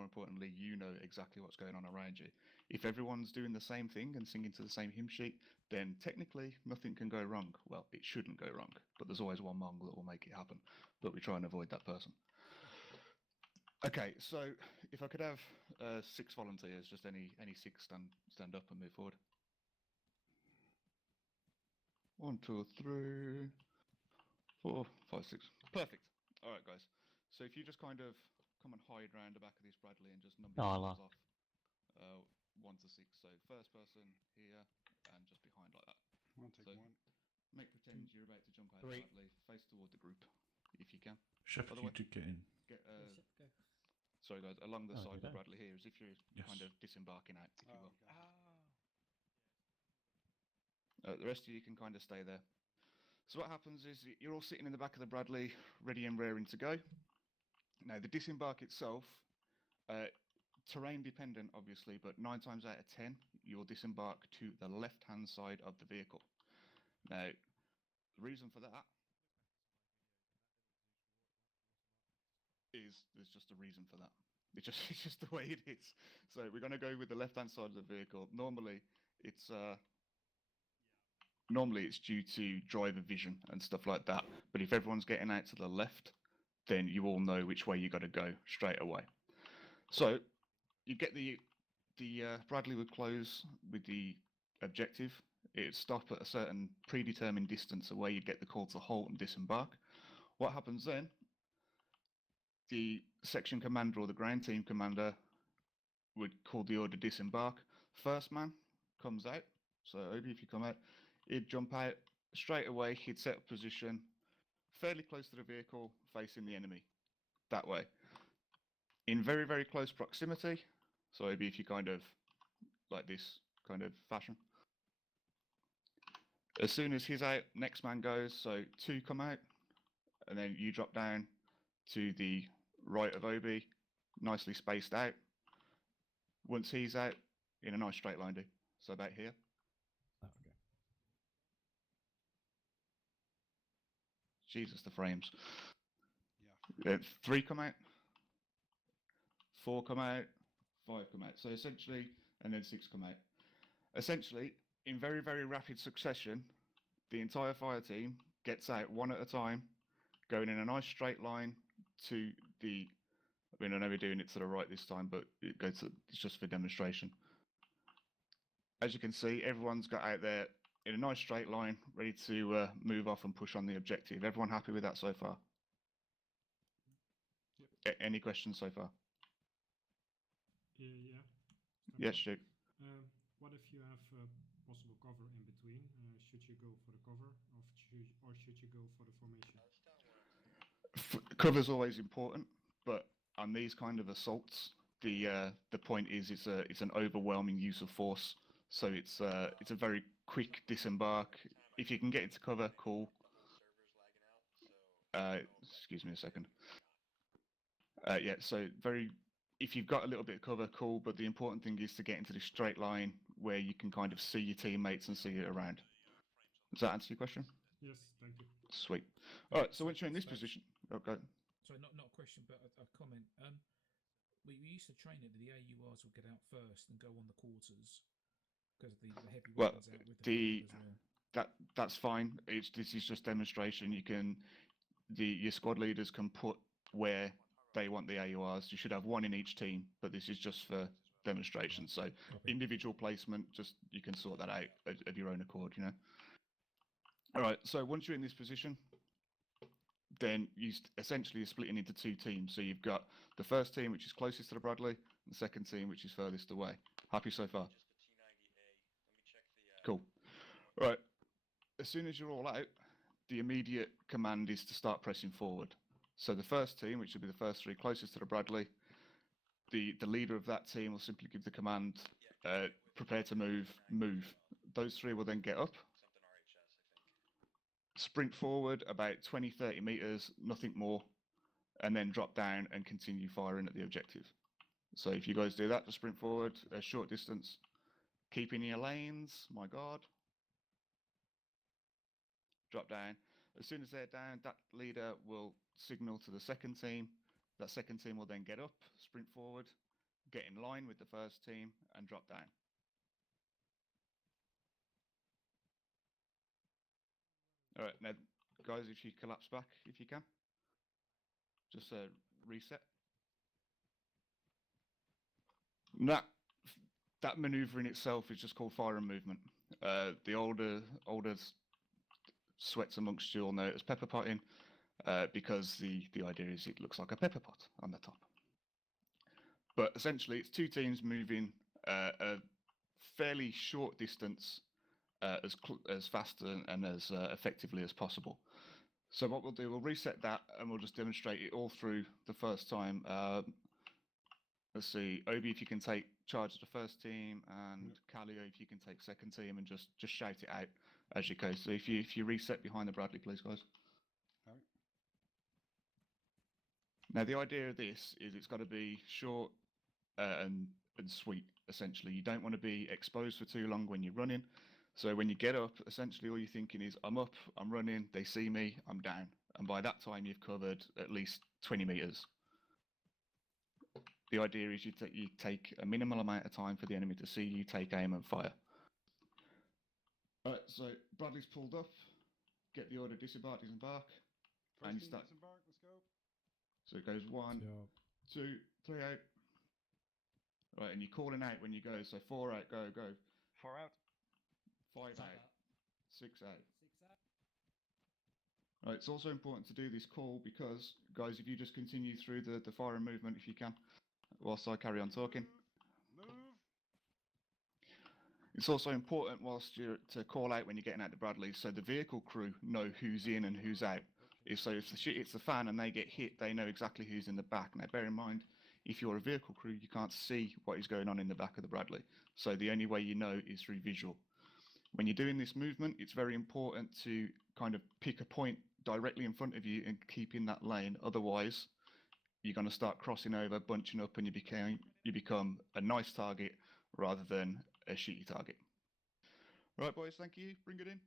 more importantly, you know exactly what's going on around you. If everyone's doing the same thing and singing to the same hymn sheet, then technically nothing can go wrong. Well, it shouldn't go wrong, but there's always one Mong that will make it happen. But we try and avoid that person. Okay, so if I could have 6 volunteers, just any 6 stand up and move forward. 1, 2, 3, 4, 5, 6. Perfect. All right, guys. So if you just kind of come and hide around the back of this Bradley and just number yourselves off 1 to 6. So first person here and just behind like that. I'll take 1. Make pretend you're about to jump out of the Bradley. Face toward the group if you can. Shepard, you to get in. Sorry, guys. Along the side of the Bradley here, as if you're kind of disembarking out, if you will. The rest of you can kind of stay there. So what happens is you're all sitting in the back of the Bradley, ready and raring to go. Now, the disembark itself, terrain dependent, obviously, but 9 times out of 10, you'll disembark to the left-hand side of the vehicle. Now, the reason for that is there's just a reason for that. It's just the way it is. So we're going to go with the left-hand side of the vehicle. Normally, it's due to driver vision and stuff like that. But if everyone's getting out to the left, then you all know which way you got to go straight away. So you get the Bradley would close with the objective. It'd stop at a certain predetermined distance away. You'd get the call to halt and disembark. What happens then? The section commander or the ground team commander would call the order disembark. First man comes out. So Obi, if you come out, he'd jump out straight away. He'd set up position fairly close to the vehicle, facing the enemy that way. In very, very close proximity. So Obi, if you kind of like this kind of fashion. As soon as he's out, next man goes. So 2 come out, and then you drop down to the right of Obi, nicely spaced out. Once he's out, in a nice straight line, do. So about here. Okay. Jesus, the frames. Yeah. 3 come out, 4 come out, 5 come out. So essentially, and then 6 come out. Essentially, in very, very rapid succession, the entire fire team gets out one at a time, going in a nice straight line to the, I mean, I know we're doing it to the right this time, but it's just for demonstration. As you can see, everyone's got out there in a nice straight line, ready to move off and push on the objective. Everyone happy with that so far? Yep. Any questions so far? Yeah. Yes, Stu. What if you have possible cover in between? Should you go for the cover, or should you go for the formation? Cover's always important, but on these kind of assaults, the point is it's an overwhelming use of force. So it's a very quick disembark. If you can get into cover, cool. Excuse me a second. Yeah, so if you've got a little bit of cover, cool, but the important thing is to get into this straight line where you can kind of see your teammates and see it around. Does that answer your question? Yes, thank you. Sweet. All right, so once you're in this position... Okay. Sorry, not a question, but a comment. We used to train it that the AURs would get out first and go on the quarters because the heavy weapons out with the as well. That's fine. This is just demonstration. Your squad leaders can put where they want the AURs. You should have 1 in each team, but this is just for demonstration. So individual placement, just you can sort that out of your own accord, you know. All right, so once you're in this position, then you essentially are splitting into 2 teams. So you've got the first team, which is closest to the Bradley, and the second team, which is furthest away. Happy so far? Cool. All right. As soon as you're all out, the immediate command is to start pressing forward. So the first team, which will be the first 3 closest to the Bradley, the leader of that team will simply give the command, prepare to move, move. Those 3 will then get up, sprint forward about 20-30 meters, nothing more, and then drop down and continue firing at the objective. So if you guys do that, just sprint forward a short distance, keep in your lanes, my God. Drop down. As soon as they're down, that leader will signal to the second team. That second team will then get up, sprint forward, get in line with the first team, and drop down. All right, now, guys, if you collapse back, if you can. Just reset. That maneuver in itself is just called fire and movement. The older sweats amongst you all know it as pepper potting, because the idea is it looks like a pepper pot on the top. But essentially, it's two teams moving a fairly short distance as fast and as effectively as possible. So what we'll do, we'll reset that and we'll just demonstrate it all through the first time. Let's see, Obi, if you can take charge of the first team, and Calio, if you can take second team, and just shout it out as you go. So if you reset behind the Bradley, please, guys. All right. Now the idea of this is it's got to be short and sweet. Essentially, you don't want to be exposed for too long when you're running. So when you get up, essentially all you're thinking is, I'm up, I'm running, they see me, I'm down. And by that time, you've covered at least 20 meters. The idea is you take a minimal amount of time for the enemy to see you, take aim and fire. All right, so Bradley's pulled up, get the order disembark, disembark. First And you team start. disembark, let's go. So it goes 1, 2, 3 out. Right, and you're calling out when you go, so 4 out, go, go. 4 out. 5 out, 6 out. Right, it's also important to do this call because, guys, if you just continue through the fire and movement, if you can, whilst I carry on talking. Move. It's also important whilst you're to call out when you're getting out the Bradley, so the vehicle crew know who's in and who's out. So if it's the fan and they get hit, they know exactly who's in the back. Now, bear in mind, if you're a vehicle crew, you can't see what is going on in the back of the Bradley. So the only way you know is through visual. When you're doing this movement, it's very important to kind of pick a point directly in front of you and keep in that lane. Otherwise, you're going to start crossing over, bunching up, and you become a nice target rather than a shitty target. Right, boys, thank you. Bring it in.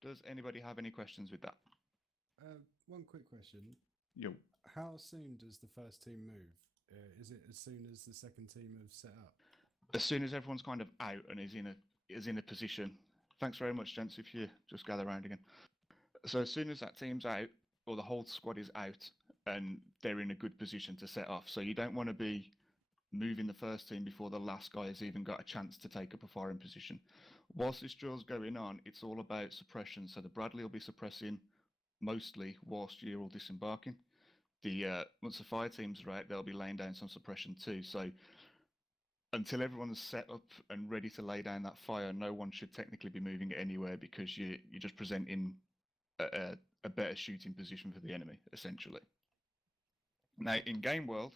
Does anybody have any questions with that? One quick question. Yo. How soon does the first team move? Is it as soon as the second team have set up? As soon as everyone's kind of out and is in a position. Thanks very much, gents, if you just gather around again. So as soon as that team's out, or the whole squad is out, and they're in a good position to set off. So you don't want to be moving the first team before the last guy has even got a chance to take up a firing position. Whilst this drill's going on, it's all about suppression. So the Bradley will be suppressing mostly whilst you're all disembarking. Once the fire teams are out, they'll be laying down some suppression too. So until everyone's set up and ready to lay down that fire, no one should technically be moving anywhere because you're just presenting a better shooting position for the enemy, essentially. Now, in game world,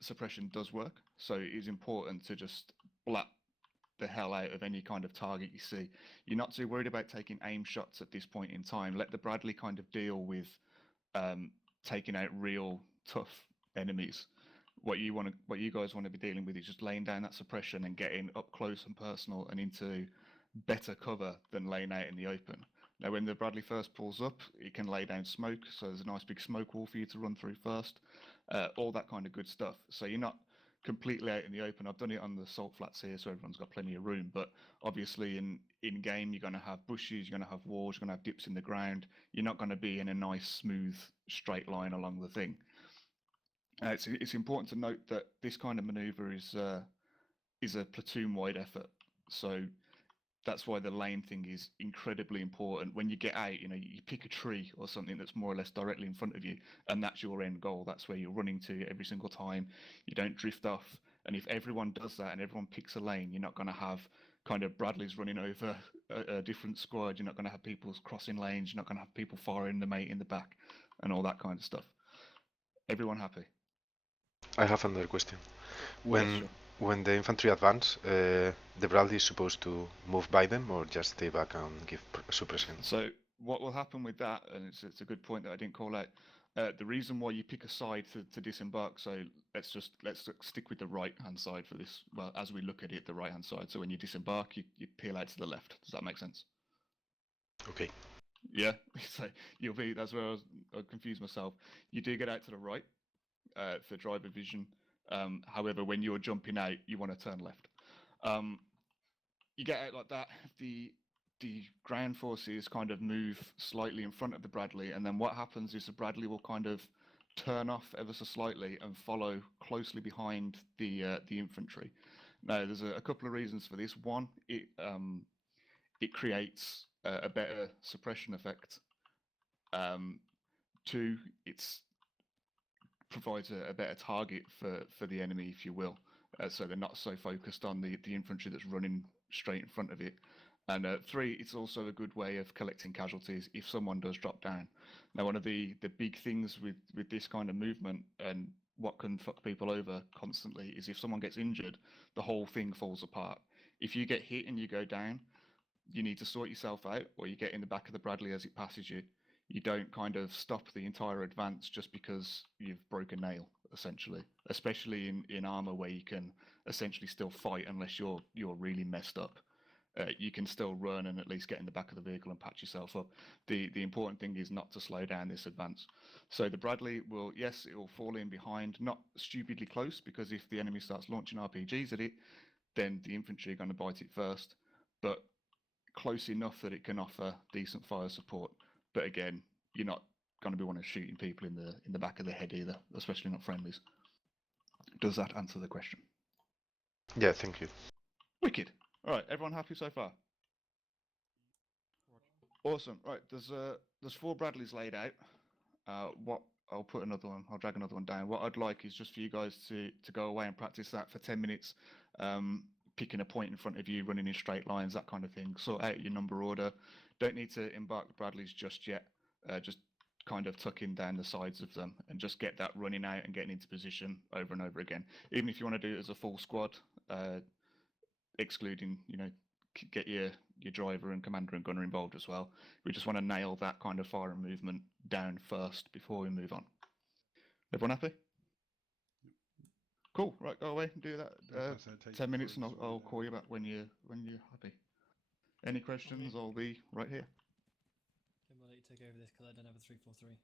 suppression does work, so it is important to just blat the hell out of any kind of target you see. You're not too worried about taking aim shots at this point in time. Let the Bradley kind of deal with taking out real tough enemies. What you guys want to be dealing with is just laying down that suppression and getting up close and personal and into better cover than laying out in the open. Now, when the Bradley first pulls up, it can lay down smoke, so there's a nice big smoke wall for you to run through first, all that kind of good stuff. So you're not completely out in the open. I've done it on the salt flats here, so everyone's got plenty of room, but obviously in game, you're going to have bushes, you're going to have walls, you're going to have dips in the ground. You're not going to be in a nice, smooth, straight line along the thing. It's important to note that this kind of maneuver is a platoon-wide effort. So that's why the lane thing is incredibly important. When you get out, you pick a tree or something that's more or less directly in front of you, and that's your end goal. That's where you're running to every single time. You don't drift off. And if everyone does that and everyone picks a lane, you're not going to have kind of Bradleys running over a different squad. You're not going to have people crossing lanes. You're not going to have people firing the mate in the back and all that kind of stuff. Everyone happy? I have another question. When Yes, sure. when the infantry advance, the Bradley is supposed to move by them or just stay back and give suppression? So what will happen with that, and it's a good point that I didn't call out, the reason why you pick a side to disembark, so let's stick with the right-hand side for this. Well, as we look at it, the right-hand side. So when you disembark, you peel out to the left. Does that make sense? Okay. Yeah, so you'll be. That's where I confused myself. You do get out to the right for driver vision. However, when you're jumping out, you want to turn left. Um, you get out like that. The ground forces kind of move slightly in front of the Bradley, and then what happens is the Bradley will kind of turn off ever so slightly and follow closely behind the infantry. Now, there's a couple of reasons for this. One, it creates a better suppression effect. Two, it's provides a better target for the enemy, if you will. So they're not so focused on the infantry that's running straight in front of it. And three, it's also a good way of collecting casualties if someone does drop down. Now, one of the big things with this kind of movement and what can fuck people over constantly is if someone gets injured, the whole thing falls apart. If you get hit and you go down, you need to sort yourself out, or you get in the back of the Bradley as it passes you. You don't kind of stop the entire advance just because you've broken a nail, essentially. Especially in Arma, where you can essentially still fight unless you're really messed up. You can still run and at least get in the back of the vehicle and patch yourself up. The important thing is not to slow down this advance. So the Bradley will, yes, it will fall in behind, not stupidly close, because if the enemy starts launching RPGs at it, then the infantry are going to bite it first. But close enough that it can offer decent fire support. But again, you're not going to be wanting shooting people in the back of the head either, especially not friendlies. Does that answer the question? Yeah, thank you. Wicked. All right, everyone happy so far? Awesome. Right, there's 4 Bradleys laid out. What I'll put another one. I'll drag another one down. What I'd like is just for you guys to go away and practice that for 10 minutes. Picking a point in front of you, running in straight lines, that kind of thing. Sort out your number order. Don't need to embark the Bradleys just yet. Just kind of tuck in down the sides of them and just get that running out and getting into position over and over again. Even if you want to do it as a full squad, excluding, get your driver and commander and gunner involved as well. We just want to nail that kind of fire and movement down first before we move on. Everyone happy? Cool. Right, go away and do that. 10 minutes, and I'll call you back when you're happy. Any questions? I'll be right here. Okay, we'll let you take over this because I don't have a 343.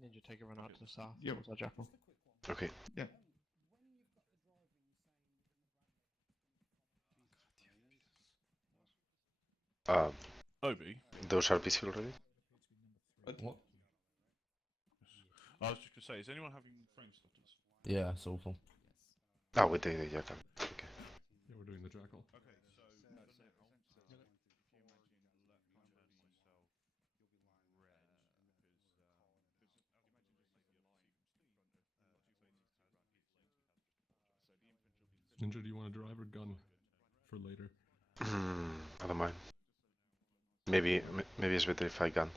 Ninja, take a run out to the south. Yeah. Towards our jackal. Okay. Yeah. Obi, Those are busy already? What? I was just gonna say, is anyone having frame stutters? Yeah, it's awful. Ah, with the jackal. Okay. Yeah, we're doing the jackal. Okay, so for now, if you imagine left hand myself, red, Ninja, do you want a drive or gun for later? I don't mind. Maybe it's better if I gun.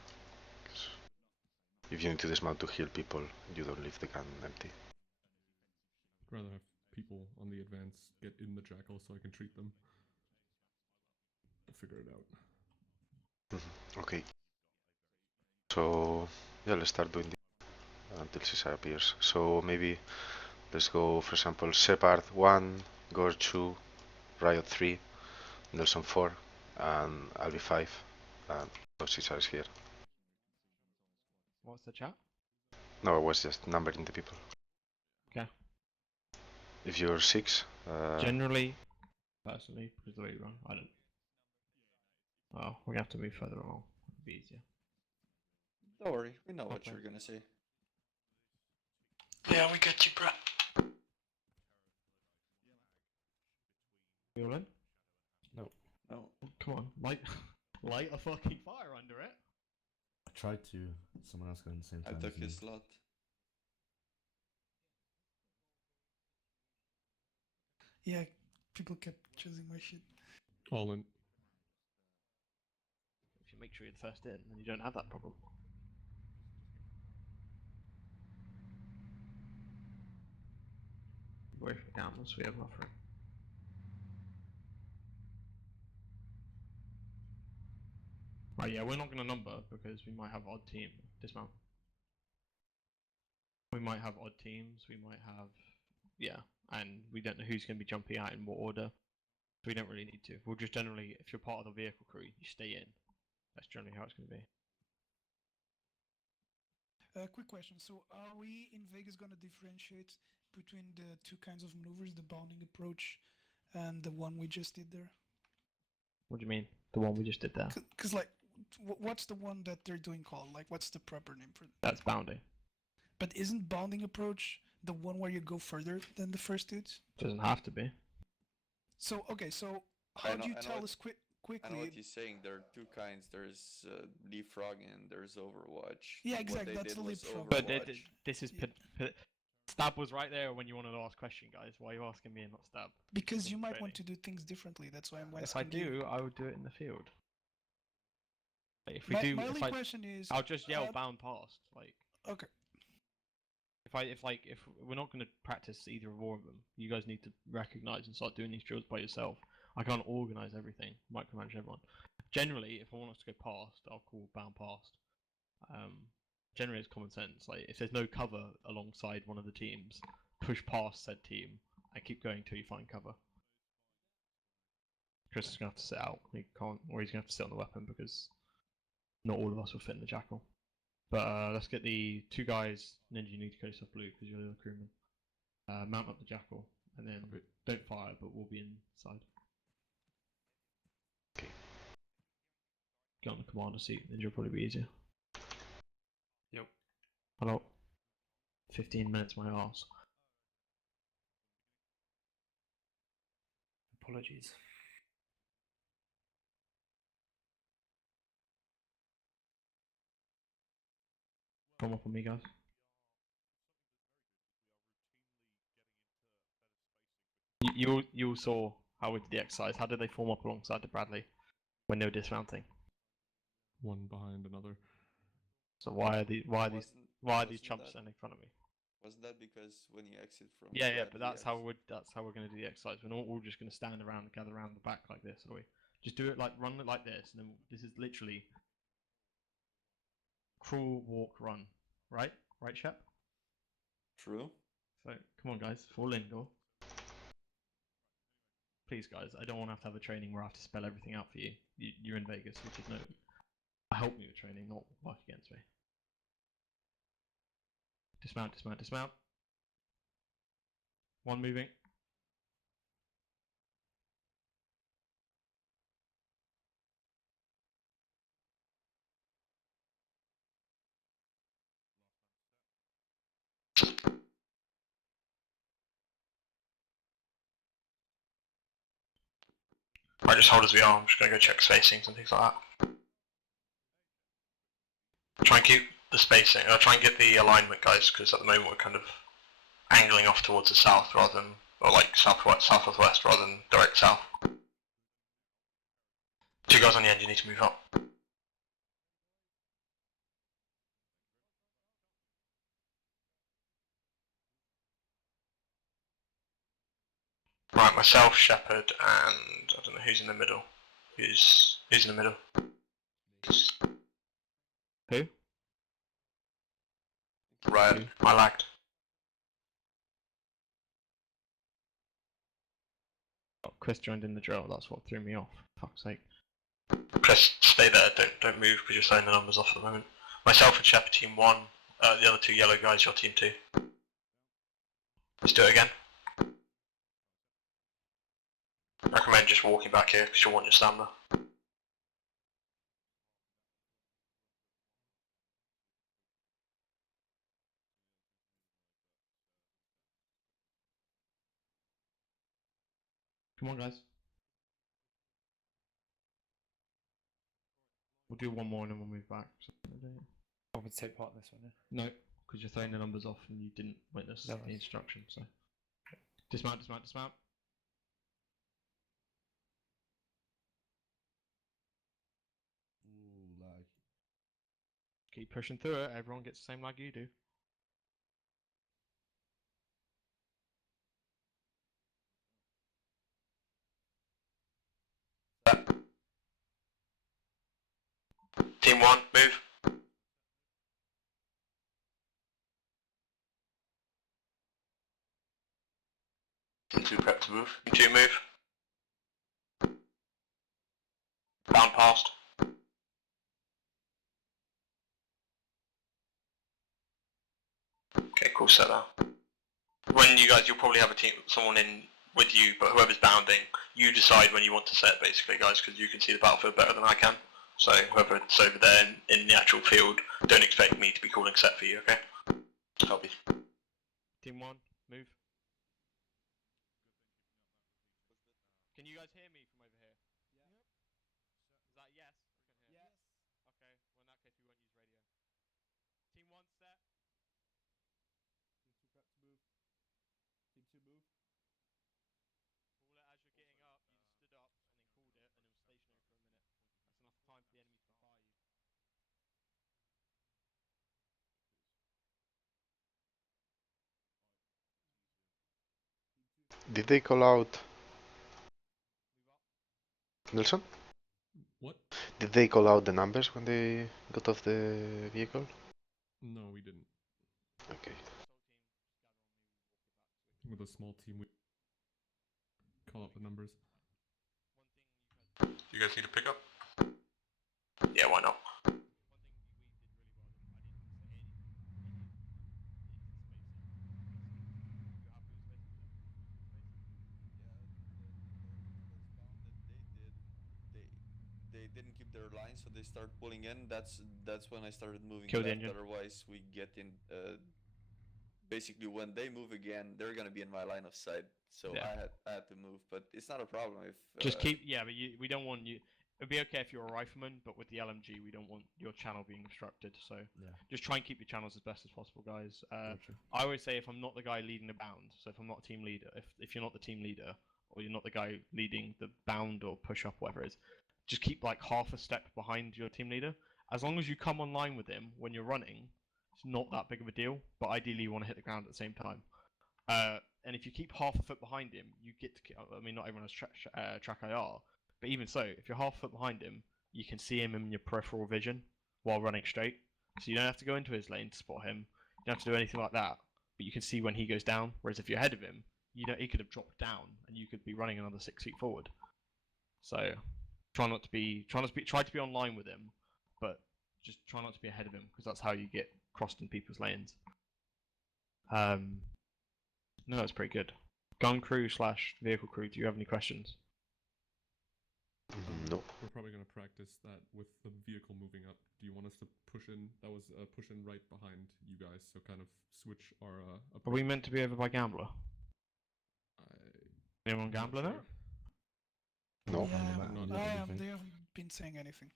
'Cause if you need to dismount to heal people, you don't leave the gun empty. I'd rather have people on the advance get in the jackal so I can treat them. I'll figure it out. Okay. So yeah, let's start doing this until Caesar appears. So maybe let's go, for example, Shepard 1, Gore 2, Riot 3, Nelson 4, and I'll be 5. And so Caesar is here. What's the chat? No, I was just numbering the people. Okay. If you're 6, Generally, personally, because the way you run, I don't. Oh, we're gonna have to move further along. It'll be easier. Don't worry, we know what Okay. you're gonna say. Yeah, we got you, bro. You all in? No. Come on, light a fucking fire under it. I tried to. Someone else got in the same I time. took as me. his slot. Yeah, people kept choosing my shit. All in. If you make sure you're the first in, then you don't have that problem. Away from the cameras, we have buffering. Right, yeah, we're not going to number because we might have odd team dismount. We might have odd teams, we might have, yeah, and we don't know who's going to be jumping out in what order. we don't really need to. We'll just generally, if you're part of the vehicle crew, you stay in. That's generally how it's going to be. Quick question. So, are we in Vegas going to differentiate between the two kinds of maneuvers, the bounding approach and the one we just did there? What do you mean? The one we just did there? Because, like, what's the one that they're doing called? Like, what's the proper name for that? That's bounding. But isn't bounding approach the one where you go further than the first dudes? Doesn't have to be. So, okay, so how do you tell us quickly? I know what he's saying. There are two kinds. There's leapfrog and there's Overwatch. Yeah, exactly. That's the leapfrog. But this is Stab was right there when you wanted to ask a question, guys. Why are you asking me and not Stab? Because you might want to do things differently. That's why I'm asking. If I do, I would do it in the field. Like, if we my do, my if only I, question is, I'll just yell bound past. Like, okay. If we're not going to practice either or of them, you guys need to recognize and start doing these drills by yourself. I can't organize everything, micromanage everyone. Generally, if I want us to go past, I'll call bound past. Generally, it's common sense. Like, if there's no cover alongside one of the teams, push past said team and keep going till you find cover. Chris is going to have to sit out. He can't, or he's going to have to sit on the weapon because not all of us will fit in the jackal. But let's get the two guys. Ninja, you need to go soft blue because you're the other crewman. Mount up the jackal and then don't fire, but we'll be inside. Get on the commander seat, Ninja will probably be easier. Yep. Hello. 15 minutes, my arse. Apologies. Come up on me, guys. You all saw how we did the exercise. How did they form up alongside the Bradley when they were dismounting? One behind another. So why are these chumps standing in front of me? Wasn't that because when you exit from? Yeah, but that's how we're going to do the exercise. We're not all just going to stand around and gather around the back like this, are we? Just do it like run it like this, and then this is literally crawl, walk, run. Right, Shep? True. So come on, guys, fall in, door. Please, guys, I don't want to have a training where I have to spell everything out for you. You're in Vegas, which is no. Help me with training, not work against me. Dismount, dismount, dismount. One moving. Right, just hold as we are. I'm just going to go check spacings and things like that. Try and keep the spacing. Try and get the alignment, guys, because at the moment we're kind of angling off towards the south rather than, or like south-northwest rather than direct south. Two guys on the end, you need to move up. Right, myself, Shepherd, and I don't know who's in the middle. Who's in the middle? Who? Right, I lagged. Oh, Chris joined in the drill. That's what threw me off. Fuck's sake. Chris, stay there. Don't move because you're throwing the numbers off at the moment. Myself and Shepherd team 1. The other two yellow guys, your team 2. Let's do it again. I recommend just walking back here because you'll want your stamina. Come on, guys. We'll do one more and then we'll move back. I would take part in this one, yeah? No, because you're throwing the numbers off and you didn't witness the instruction, so. Dismount, dismount, dismount. Ooh, lag. Keep pushing through it, everyone gets the same lag you do. Team 1, move. Team 2 prep to move. Team 2 move. bound past. Okay, cool, set that. When you guys, you'll probably have a team, someone in with you, but whoever's bounding, you decide when you want to set, basically, guys, because you can see the battlefield better than I can. So whoever's over there in the actual field, don't expect me to be calling set for you, okay? Copy. Team 1, move. Can you guys hear me from over here? Yep. Is that yes? Yes. Okay, well in that case we won't use radio. Team 1 set. Team 2 prep to move. Team 2 move. Call it as you're getting up, you just stood up and then called it and it was stationary for a minute. That's enough time for the enemy to fire you. Did they call out Nelson? What? Did they call out the numbers when they got off the vehicle? No, we didn't. Okay. With a small team, we call out the numbers. You guys need to pick up? Yeah, why not? They didn't keep their line, so they start pulling in. That's when I started moving Kill the left. engine. Otherwise, we get in. Basically, when they move again, they're gonna be in my line of sight. So Yeah. I had to move, but it's not a problem if. Just keep, yeah, but we don't want you. It'd be okay if you're a rifleman, but with the LMG, we don't want your channel being obstructed. So just try and keep your channels as best as possible, guys. I always say if I'm not the guy leading the bound, so if I'm not a team leader, if you're not the team leader, or you're not the guy leading the bound or push up, whatever it is, just keep like half a step behind your team leader. As long as you come online with him when you're running, it's not that big of a deal. But ideally, you want to hit the ground at the same time. And if you keep half a foot behind him, you get to. I mean, not everyone has track IR, but even so, if you're half a foot behind him, you can see him in your peripheral vision while running straight. So you don't have to go into his lane to spot him. You don't have to do anything like that. But you can see when he goes down. Whereas if you're ahead of him, you know he could have dropped down, and you could be running another 6 feet forward. So try to be online with him, but just try not to be ahead of him because that's how you get crossed in people's lanes. No, that's pretty good. Gun crew / vehicle crew, do you have any questions? No. We're probably going to practice that with the vehicle moving up. Do you want us to push in? That was push in right behind you guys, so kind of switch our. Are we meant to be over by Gambler? Anyone Gambler there? No. Yeah, I am. They haven't been saying anything.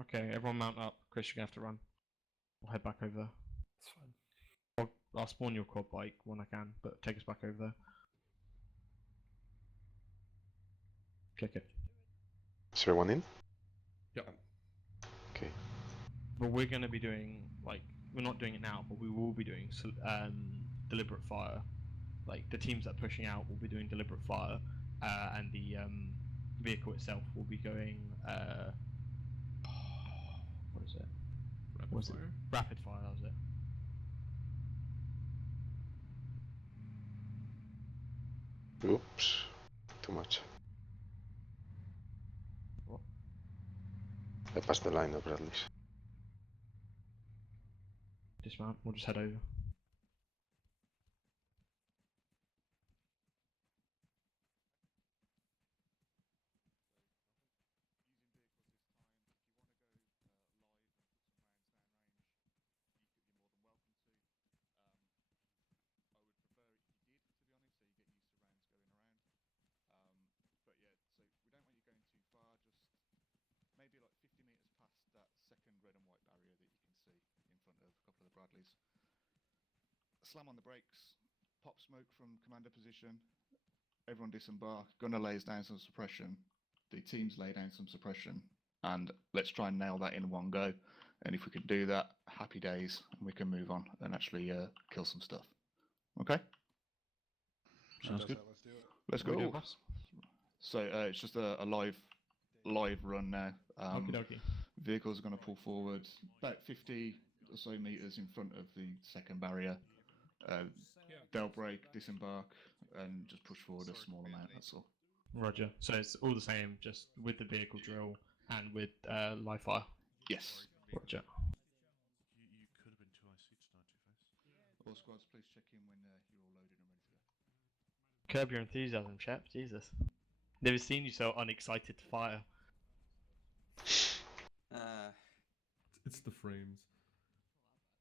Okay, everyone mount up. Chris, you're going to have to run. I'll head back over there. That's fine. I'll spawn your quad bike when I can, but take us back over there. Click it. Is everyone in? Yep. Okay. But we're going to be doing, like, we're not doing it now, but we will be doing deliberate fire. Like, the teams that are pushing out will be doing deliberate fire, and the vehicle itself will be going, what is it? Rapid fire? Rapid fire, that was it. Oops. Too much. What? I passed the line of Bradley's. Dismount, we'll just head over. Maybe like 50 meters past that second red and white barrier that you can see in front of a couple of the Bradleys. Slam on the brakes, pop smoke from commander position, everyone disembark, gunner lays down some suppression, the teams lay down some suppression, and let's try and nail that in one go. And if we can do that, happy days, and we can move on and actually kill some stuff. Okay? Sounds good. Let's go. So it's just a live run now. Vehicles are going to pull forward about 50 or so meters in front of the second barrier. Yeah. They'll break, disembark, and just push forward a small amount. That's all. Roger. So it's all the same, just with the vehicle drill and with live fire. Yes. Roger. You could have been 2IC tonight, Two-Face. All squads, please check in when you're all loaded and ready to go. Curb your enthusiasm, chap. Jesus. Never seen you so unexcited to fire. It's the frames.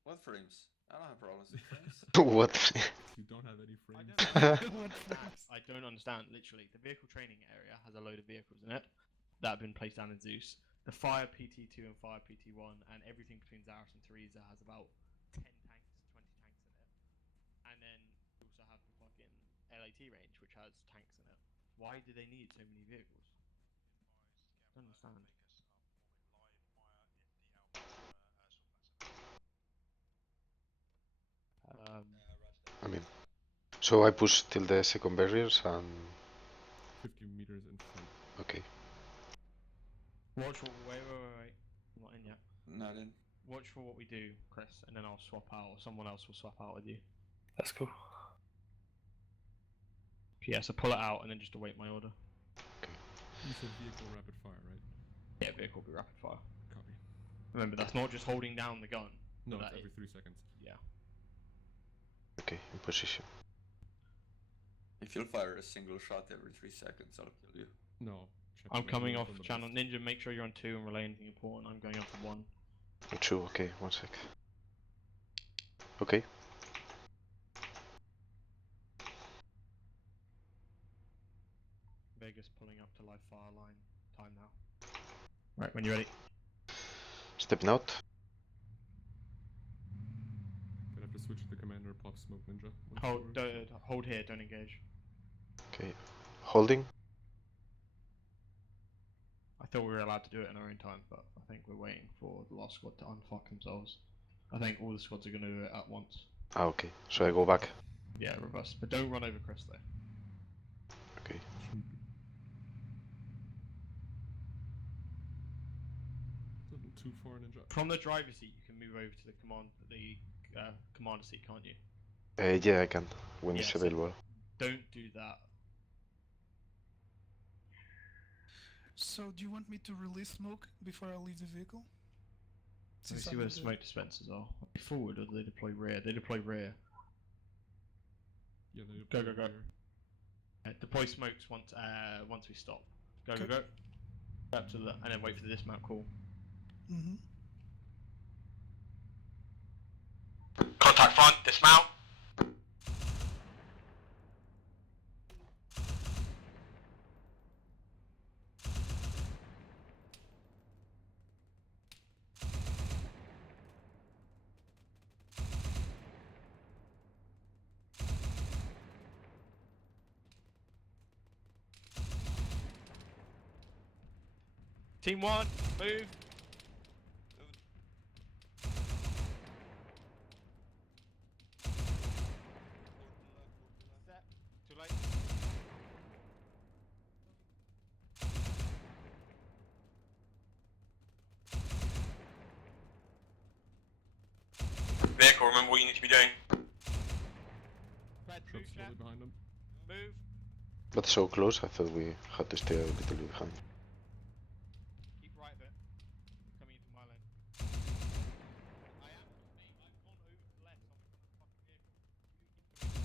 What frames? I don't have problems with frames. What? You don't have any frames. I don't understand. Literally, the vehicle training area has a load of vehicles in it that have been placed down in Zeus. The Fire PT2 and Fire PT1 and everything between Zaris and Theresa has about 10 tanks, 20 tanks in it. And then you also have the fucking LAT range, which has tanks in it. Why do they need so many vehicles? I don't understand. I mean, so I push till the second barriers and 50 meters in front. okay. Watch for wait. I'm not in yet. Not in. Watch for what we do, Chris, and then I'll swap out, or someone else will swap out with you. That's cool. Yeah, so pull it out and then just await my order. You said vehicle rapid fire, right? Yeah, vehicle will be rapid fire. Copy. Remember, that's not just holding down the gun. No, that it's every 3 seconds. Yeah. Okay, in position. If you'll fire a single shot every 3 seconds, I'll kill you. No. I'm coming off channel Ninja. Make sure you're on 2 and relay anything important. I'm going on to 1. 2, okay, 1 sec. Okay. Vegas pulling up to live fire line. Time now. Right, when you're ready. Stepping out. Gonna have to switch the commander, pop smoke ninja. Hold here, don't engage. Okay. Holding. I thought we were allowed to do it in our own time, but I think we're waiting for the last squad to unfuck themselves. I think all the squads are going to do it at once. Ah, okay. So I go back. Yeah, reverse. But don't run over Chris, though. Okay. Isn't too far ninja. From the driver's seat, you can move over to the commander seat, can't you? Yeah, I can, when it's so available. don't do that. So, do you want me to release smoke before I leave the vehicle? Let me see where the smoke dispensers are. Forward or do they deploy rear? They deploy rear. Yeah, they deploy Go. rear. Deploy smokes once we stop. Go. Up to the and then wait for the dismount call. Mm-hmm. Contact front, dismount. Team 1, move. Set. Too late. Vehicle, remember what you need to be doing. Red Truck slowly behind them. Move. But so close, I thought we had to stay a little bit behind. Keep right of it. Coming into my lane. I am with me. I've gone over to the left. I'm in front of the fucking vehicle.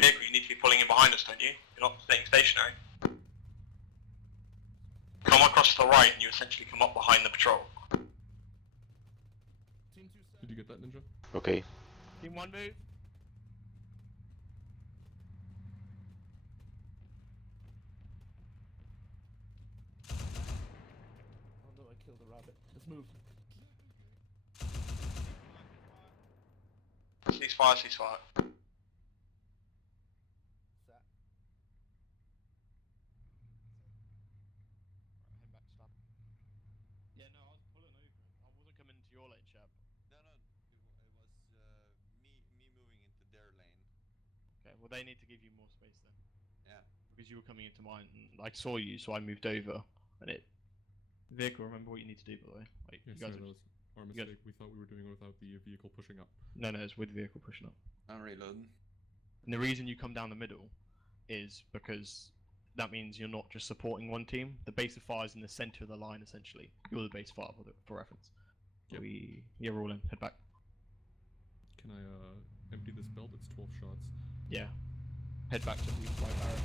Vehicle, you need to be pulling in behind us, don't you? You're not staying stationary. Come across to the right and you essentially come up behind the patrol. Did you get that, ninja? Okay. Team 1, move. Oh no, I killed a rabbit. Let's move. Ceasefire, ceasefire. Set. Head back to stop. Yeah, no, I was pulling over. I wasn't coming into your lane, chap. No, it was me moving into their lane. Okay, well they need to give you more space then. Yeah. Because you were coming into mine and I saw you, so I moved over and it... Vehicle, remember what you need to do by the way. Like, Yes, you guys sir, are... those. Our You got- mistake. We thought we were doing it without the vehicle pushing up. No, it's with the vehicle pushing up. I'm reloading. And the reason you come down the middle is because that means you're not just supporting one team. The base of fire is in the center of the line, essentially. You're the base of fire for reference. Yep. We're all in. Head back. Can I empty this belt? It's 12 shots. Yeah. Head back to the right barrel.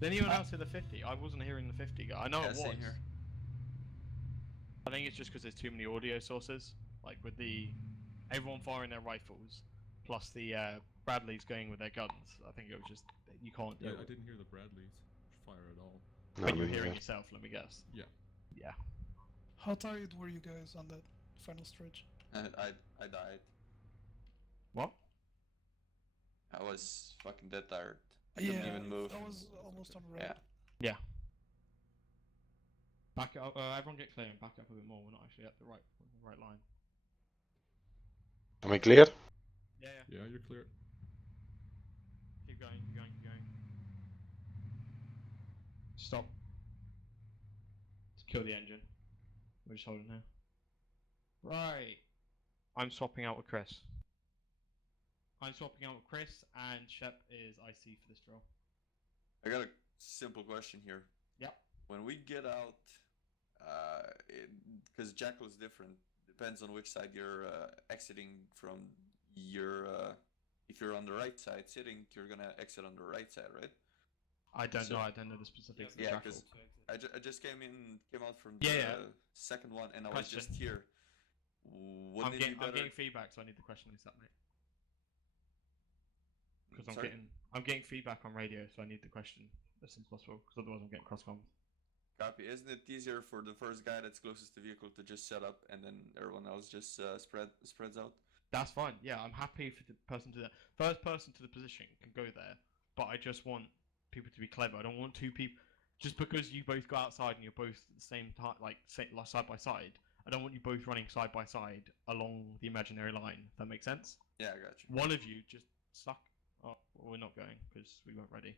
Did anyone else hear the 50? I wasn't hearing the 50 guy. I know Yeah, it same was. here. I think it's just because there's too many audio sources. Like with everyone firing their rifles, plus the Bradleys going with their guns. I think it was just you can't do Yeah, it. I didn't hear the Bradleys fire at all. No, When you're me hearing neither. yourself, let me guess. Yeah. Yeah. How tired were you guys on that final stretch? I died. What? I was fucking dead tired. I couldn't even move. I was almost on red. Yeah. Yeah. Back it up. Everyone get clear and back up a bit more. We're not actually at the right line. Am I clear? Yeah. Yeah, you're clear. Keep going. Stop. Let's kill the engine. We're just holding here. Right. I'm swapping out with Chris. And Shep is IC for this drill. I got a simple question here. Yep. When we get out, because Jackal is different, depends on which side you're exiting from. If you're on the right side sitting, you're gonna exit on the right side, right? I don't know the specifics of Yeah, Jackal. because I just came out from Yeah, the yeah. second one, and I was Question. just here. I'm Wouldn't it be better? getting feedback, so I need the question ASAP, mate. Because Sorry? I'm getting feedback on radio, so I need the question as soon as possible. Because otherwise, I'm getting cross comms. Copy. Isn't it easier for the first guy that's closest to the vehicle to just set up, and then everyone else just spreads out? That's fine. Yeah, I'm happy for the person to first person to the position can go there, but I just want people to be clever. I don't want two people just because you both go outside and you're both at the same time, like side by side. I don't want you both running side by side along the imaginary line. If that makes sense. Yeah, I got you. One of you just stuck. Oh, well, we're not going because we weren't ready.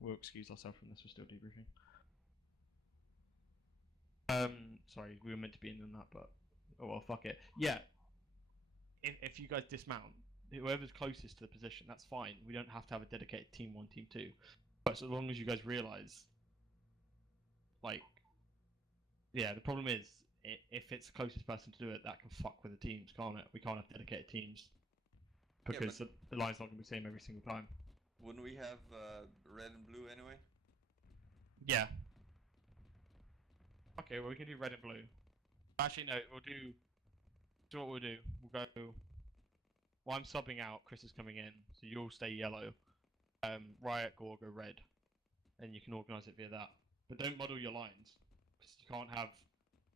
We'll excuse ourselves from this. We're still debriefing. Sorry, we were meant to be in on that, but oh well, fuck it. Yeah. If you guys dismount, whoever's closest to the position, that's fine. We don't have to have a dedicated team 1, team 2. But so long as you guys realise, like, yeah, the problem is if it's the closest person to do it, that can fuck with the teams, can't it? We can't have dedicated teams because the line's not going to be the same every single time. Wouldn't we have red and blue anyway? Yeah. Okay, well we can do red and blue. Actually, no, we'll do. So what we'll do? We'll go. Well, I'm subbing out. Chris is coming in, so you'll stay yellow. Riot go red, and you can organise it via that. But don't muddle your lines, because you can't have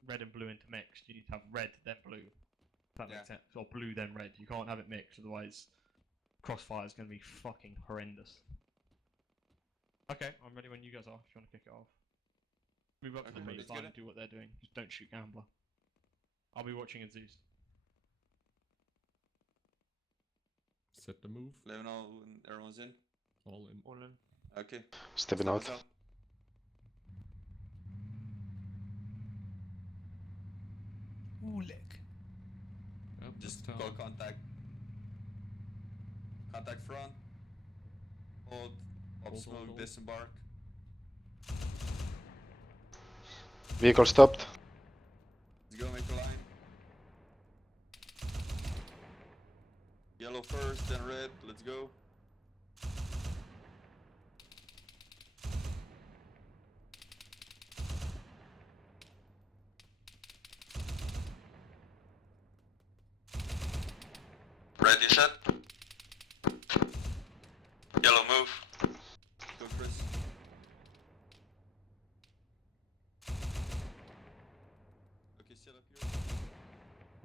red and blue intermixed. You need to have red then blue. If that makes sense. Or blue then red. You can't have it mixed, otherwise crossfire is going to be fucking horrendous. Okay, I'm ready when you guys are. If you want to kick it off, move up to the main line and do what they're doing. Just don't shoot Gambler. I'll be watching in Zeus. Set the move. Let me know when everyone's in. All in. All in. Okay. Stepping out. Ooh, leg. Yep, Just that's call town. contact. Contact front. Hold. Pop Hold, smoke. hold. Disembark. Vehicle stopped. Let's go, make a line. Yellow first, then red. Let's go. Red, you said? Yellow, move. Go, Chris. Okay, sit up here.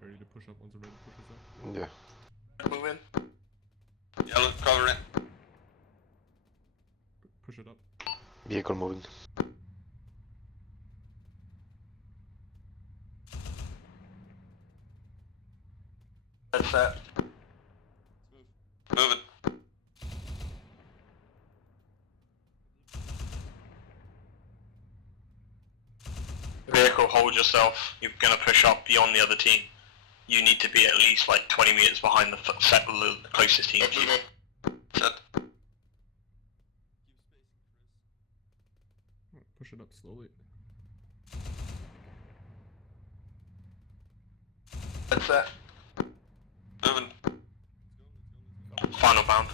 Ready to push up once the red pushes up. Yeah. Move in. Yellow, cover it. Push it up. Vehicle moving. Red set. Move it. Jackal, hold yourself. You're going to push up beyond the other team. You need to be at least like 20 meters behind the closest team to you. Set. Push it up slowly. That's it. Moving. Final bound.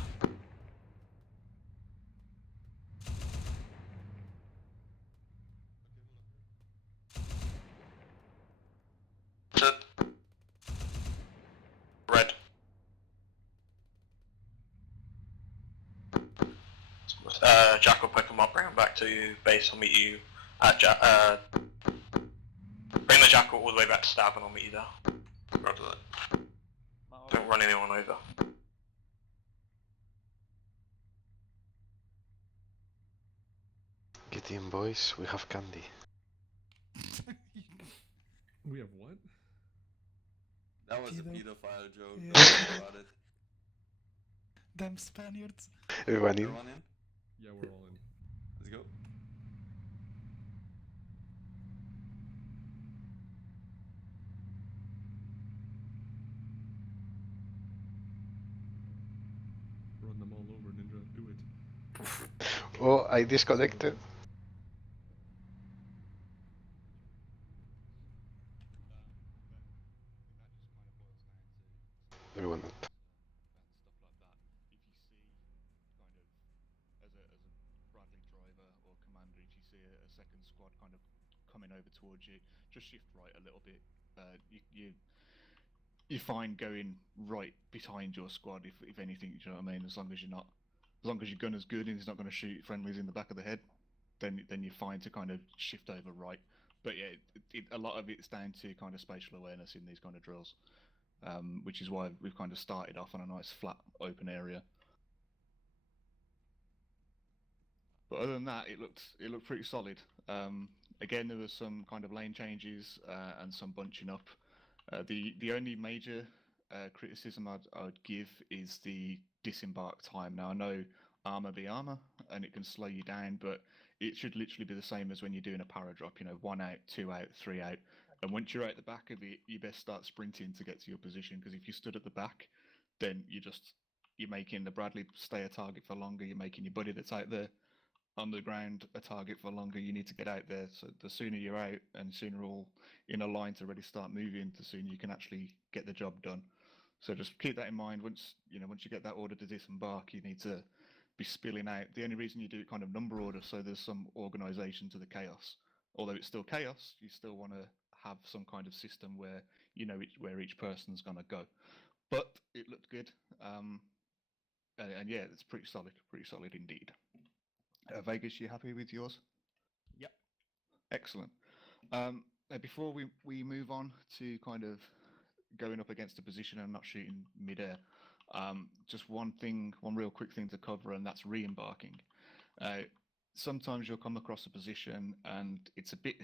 Set. Red. Jack will pick him up, bring him back to base. I'll meet you at bring the Jackal all the way back to Stab and I'll meet you there. Roger that. Don't run anyone over. Get in, boys. We have candy. We have what? That was a pedophile joke. Yeah. Don't worry about it. Damn Spaniards. Everyone in? Everyone in? Yeah, we're all in. Let's go. Run them all over, Ninja. Do it. Oh, I disconnected. Everyone up. As a Bradley driver or commander, if you see a second squad kind of coming over towards you, just shift right a little bit. You find going right behind your squad if anything. Do you know what I mean? As long as your gunner's good and he's not going to shoot friendlies in the back of the head, then you're fine to kind of shift over right. But yeah, a lot of it's down to kind of spatial awareness in these kind of drills, which is why we've kind of started off on a nice flat open area. But other than that, it looked pretty solid. Again, there was some kind of lane changes and some bunching up. The only major criticism I'd give is the disembark time. Now I know Arma be Arma, and it can slow you down, but it should literally be the same as when you're doing a para drop. You know, 1 out, 2 out, 3 out, and once you're out the back of it, you best start sprinting to get to your position. Because if you stood at the back, then you're making the Bradley stay a target for longer. You're making your buddy that's out there on the ground a target for longer. You need to get out there. So the sooner you're out and sooner all in a line to ready start moving, the sooner you can actually get the job done. So just keep that in mind. Once you get that order to disembark, you need to be spilling out. The only reason you do it kind of number order, so there's some organization to the chaos. Although it's still chaos, you still want to have some kind of system where you know where each person's gonna go. But it looked good, and yeah, it's pretty solid indeed. Vegas, you happy with yours? Yep. Excellent. Now before we move on to kind of going up against a position and not shooting midair, just one real quick thing to cover, and that's re-embarking. Sometimes you'll come across a position and it's a bit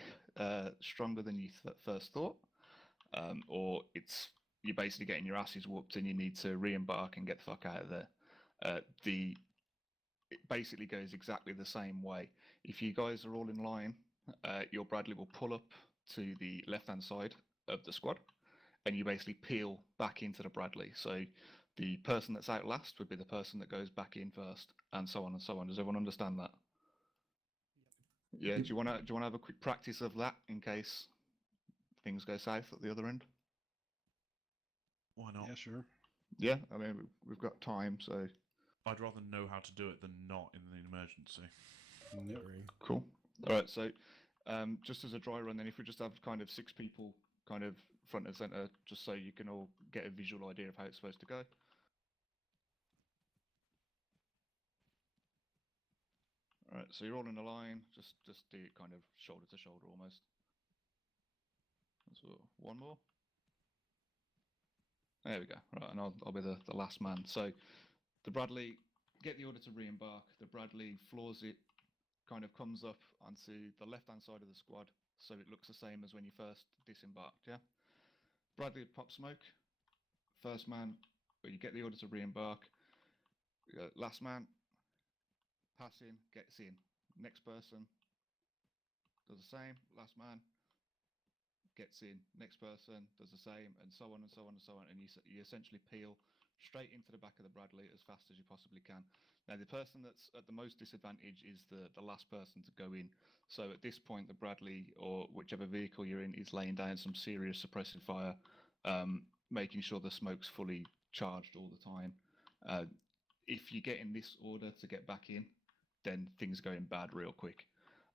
stronger than you first thought, or you're basically getting your asses whooped and you need to re-embark and get the fuck out of there. It basically goes exactly the same way. If you guys are all in line, your Bradley will pull up to the left-hand side of the squad, and you basically peel back into the Bradley. So the person that's out last would be the person that goes back in first, and so on and so on. Does everyone understand that? Yeah. Do you want to have a quick practice of that in case things go south at the other end? Why not? Yeah, sure. Yeah. I mean, we've got time, so. I'd rather know how to do it than not in an emergency. Yep. Cool. All right. So, just as a dry run, then, if we just have kind of 6 people, kind of front and center, just so you can all get a visual idea of how it's supposed to go. All right. So you're all in a line. Just do it kind of shoulder to shoulder almost. So one more. There we go. Right, and I'll be the last man. So. The Bradley, get the order to re-embark. The Bradley floors it, kind of comes up onto the left-hand side of the squad, so it looks the same as when you first disembarked, yeah? Bradley pop smoke. First man, but you get the order to re-embark. Last man, pass in, gets in. Next person does the same. Last man, gets in, next person does the same, and so on and so on and so on, and you essentially peel straight into the back of the Bradley as fast as you possibly can. Now, the person that's at the most disadvantage is the last person to go in. So at this point, the Bradley or whichever vehicle you're in is laying down some serious suppressive fire, making sure the smoke's fully charged all the time. If you get in this order to get back in, then things are going bad real quick.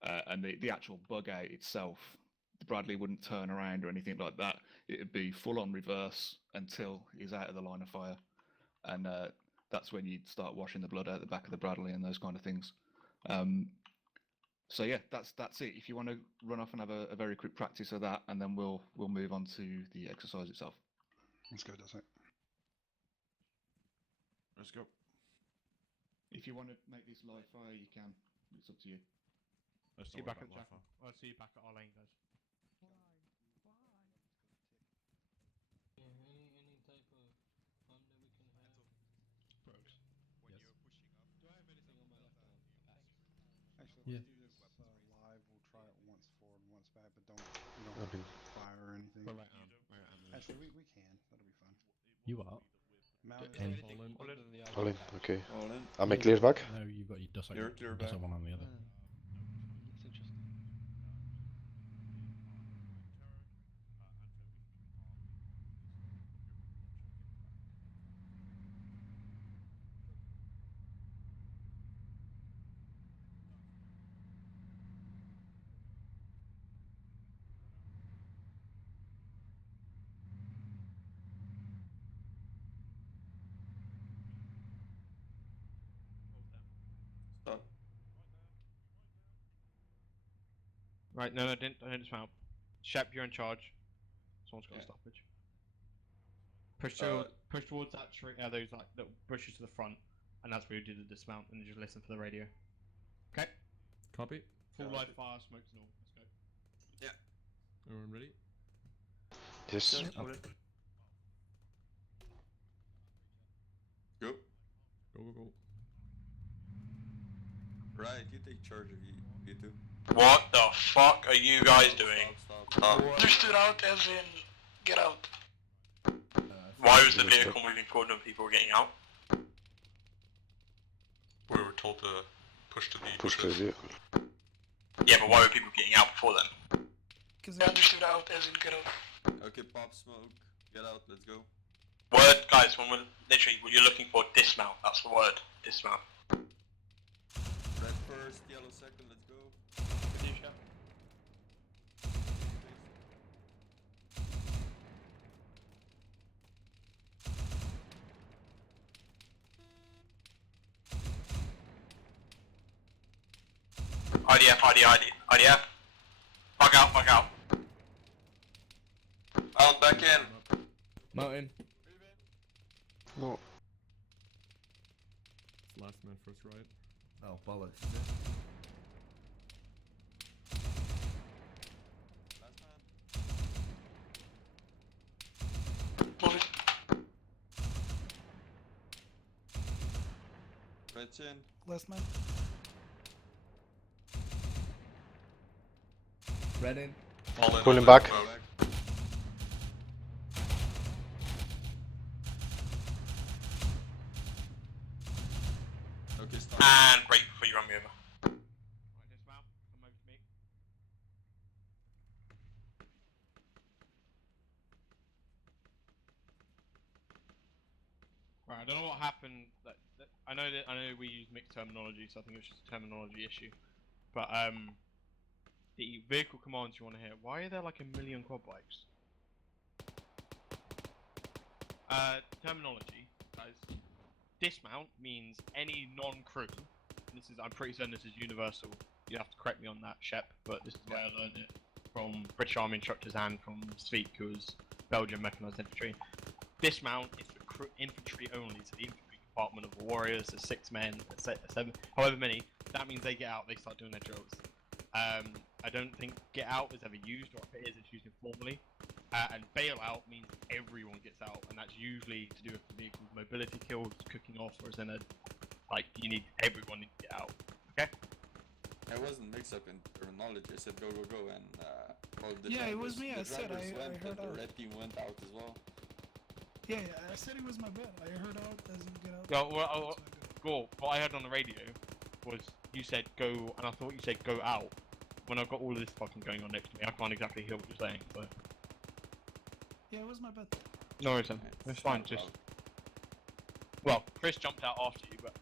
And the actual bug out itself, the Bradley wouldn't turn around or anything like that. It would be full on reverse until he's out of the line of fire. And that's when you'd start washing the blood out the back of the Bradley and those kind of things. So yeah, that's it. If you want to run off and have a very quick practice of that, and then we'll move on to the exercise itself. Let's go, does it? Let's go. If you want to make this live fire, you can. It's up to you. Let's See you talk back at about Jack. life. I'll see you back at our lane, guys. Any type of fun that we can have. Brooks. When Yes. you're pushing up, Do I have anything on my left or back? Actually, Yeah. let's do this live. We'll try it once forward, once back, but don't fire or anything. We're right on. Actually, we can. That'll be fun. You are? Mount Is is there In. anything All in. other than the All in, idea? okay. All in. Am I clear back? No, you've got your dust Clear back. one on the other. Looks interesting. Stop. Right, no, don't dismount. Shep, you're in charge. Someone's got a Yeah. stoppage. Push towards that tree. Those like little bushes to the front, and that's where you do the dismount, and you just listen for the radio. Okay. Copy. Full Copy. live fire, smokes and all. Let's go. Yeah. Everyone ready? Yes. Yep. Go. Go, go, go. Right, you take charge of you two. What the fuck are you guys doing? Stop. Understood out as in get out. Why was the vehicle moving forward when people were getting out? We were told to push to the Push to the vehicle. Yeah, but why were people getting out before then? Because Understood out as in get out. Okay, pop smoke. Get out. Let's go. Word, guys, when we're literally, what you're looking for, dismount. That's the word, dismount. Red first, yellow second. Let's go. IDF. Bug out. Out, back in. Mountain. No. Last man first right. Oh, bollocks. Move it. Red's in. last man. Red in. All in. Pulling back. Okay, stop. And break before you run me over. Right, dismount. Come over to me. Right, I don't know what happened. I know we use mixed terminology, so I think it was just a terminology issue. But the vehicle commands you want to hear. Why are there like a million quad bikes? Terminology, guys. Dismount means any non-crew. This is, I'm pretty certain this is universal. You have to correct me on that, Shep, but this is where I learned it from British Army instructors and from Sveek, who was Belgian mechanized infantry. Dismount is for infantry only, so the infantry compartment of the warriors, there's 6 men, 7, however many. That means they get out, they start doing their drills. I don't think get out is ever used, or if it is, it's used informally. And bail out means everyone gets out, and that's usually to do with the vehicle's mobility kills, cooking off, whereas in a, like, everyone needs to get out. Okay? I wasn't mixed up in terminology. I said go, and Oh, the Yeah, it was drivers- me, I The said, drivers I went heard and the out. red team went out as well. Yeah, I said it was my bad. I heard out as in get out. Yeah, well, Gore, what I heard on the radio was you said go, and I thought you said go out. When I've got all of this fucking going on next to me, I can't exactly hear what you're saying, but... Yeah, it was my bad. No worries then, it's fine, just... Well, Chris jumped out after you, but...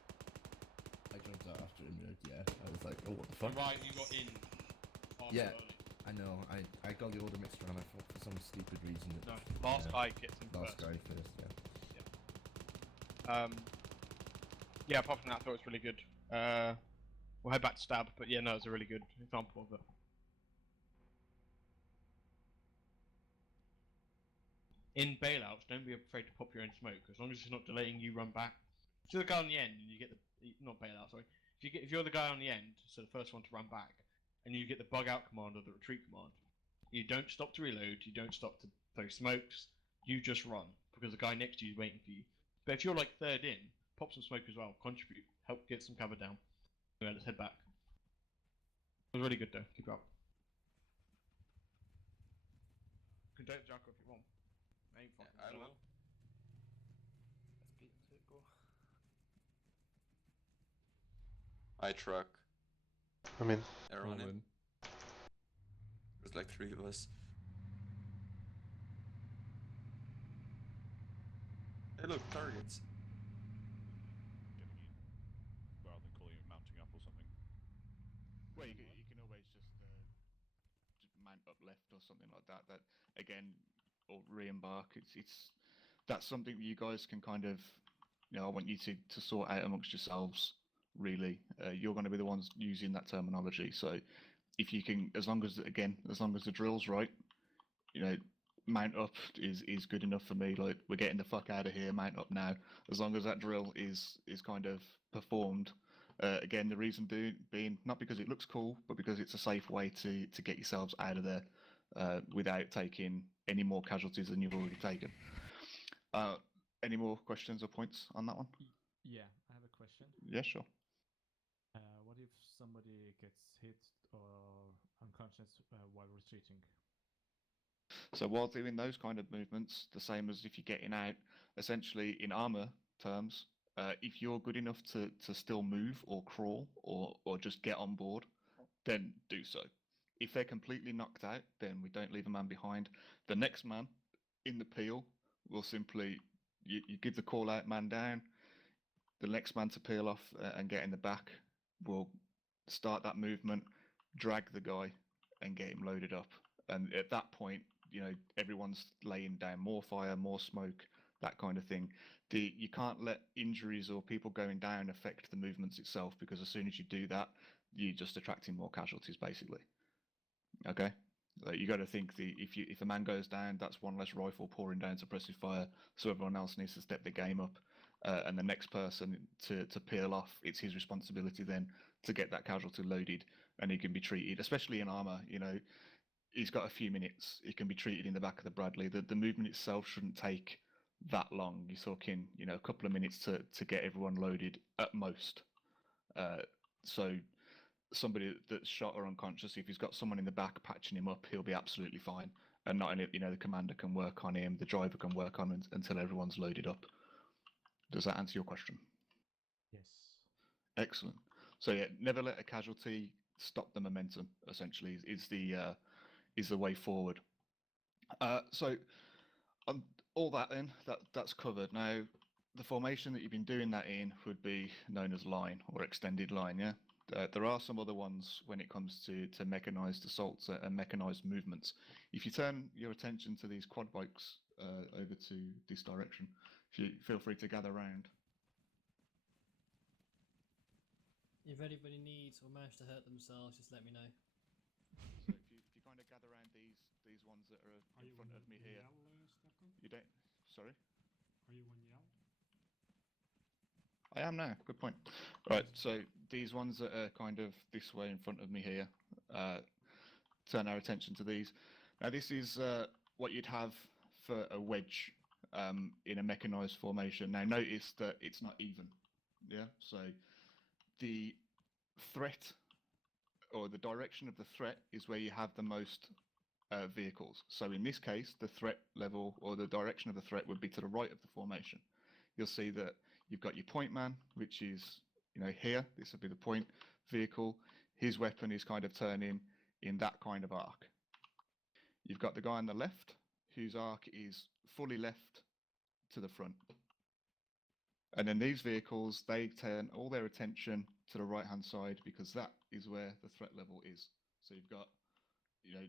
I jumped out after him, yeah. I was like, oh, what the fuck? Right, you got in far Yeah, too early. I know. I got the order mixed around. I thought for some stupid reason. No, last guy gets in last first. guy first, yeah. Yeah, apart from that, I thought it was really good. We'll head back to Stab, but yeah, no, it's a really good example of it. In bailouts, don't be afraid to pop your own smoke, as long as it's not delaying you run back. If you're the guy on the end and you get the not bailout, sorry. If you're the guy on the end, so the first one to run back, and you get the bug out command or the retreat command, you don't stop to reload, you don't stop to throw smokes, you just run because the guy next to you is waiting for you. But if you're like third in, pop some smoke as well, contribute, help get some cover down. Anyway, let's head back. It was really good though. Keep it up. You can take the Jack if you want. I ain't fucking I will. Let's get into it, go. I truck. I'm in. Everyone All in? There's like 3 of us. Hey look, targets. Rather than calling it mounting up or something. Well, you can always just mount up left or something like that. That again, or re-embark. It's that's something that you guys can kind of, I want you to sort out amongst yourselves. Really, you're going to be the ones using that terminology. So, if you can, as long as the drill's right, mount up is good enough for me. Like, we're getting the fuck out of here, mount up now. As long as that drill is kind of performed. Again, the reason being not because it looks cool, but because it's a safe way to get yourselves out of there without taking any more casualties than you've already taken. Any more questions or points on that one? Yeah, I have a question. Yeah, sure. What if somebody gets hit or unconscious while retreating? So while doing those kind of movements, the same as if you're getting out, essentially in armor terms, if you're good enough to still move or crawl or just get on board, then do so. If they're completely knocked out, then we don't leave a man behind. The next man in the peel will simply, you give the call out, man down. The next man to peel off and get in the back will start that movement, drag the guy and get him loaded up. And at that point, everyone's laying down more fire, more smoke, that kind of thing. You can't let injuries or people going down affect the movements itself, because as soon as you do that, you're just attracting more casualties, basically. Okay? You got to think if a man goes down, that's one less rifle pouring down suppressive fire, so everyone else needs to step the game up. And the next person to peel off, it's his responsibility then to get that casualty loaded, and he can be treated, especially in armor, he's got a few minutes. He can be treated in the back of the Bradley. The movement itself shouldn't take that long. You're talking, a couple of minutes to get everyone loaded at most. So somebody that's shot or unconscious, if he's got someone in the back patching him up, he'll be absolutely fine. And not only, the commander can work on him, the driver can work on him until everyone's loaded up. Does that answer your question? Yes. Excellent. So yeah, never let a casualty stop the momentum. Essentially, is the way forward. So on all that then, that's covered. Now, the formation that you've been doing that in would be known as line or extended line. Yeah. There are some other ones when it comes to mechanized assaults and mechanized movements. If you turn your attention to these quad bikes over to this direction, feel free to gather round. If anybody needs or manage to hurt themselves, just let me know. So if you kind of gather around these ones that are in front of me here. You don't. Sorry. Are you on yell? I am now. Good point. Right. So these ones that are kind of this way in front of me here. Turn our attention to these. Now this is what you'd have for a wedge in a mechanized formation. Now notice that it's not even. Yeah. So the threat or the direction of the threat is where you have the most vehicles. So in this case, the threat level or the direction of the threat would be to the right of the formation. You'll see that you've got your point man, which is, you know, here. This would be the point vehicle. His weapon is kind of turning in that kind of arc. You've got the guy on the left, whose arc is fully left to the front. And then these vehicles, they turn all their attention to the right-hand side because that is where the threat level is. So you've got, you know,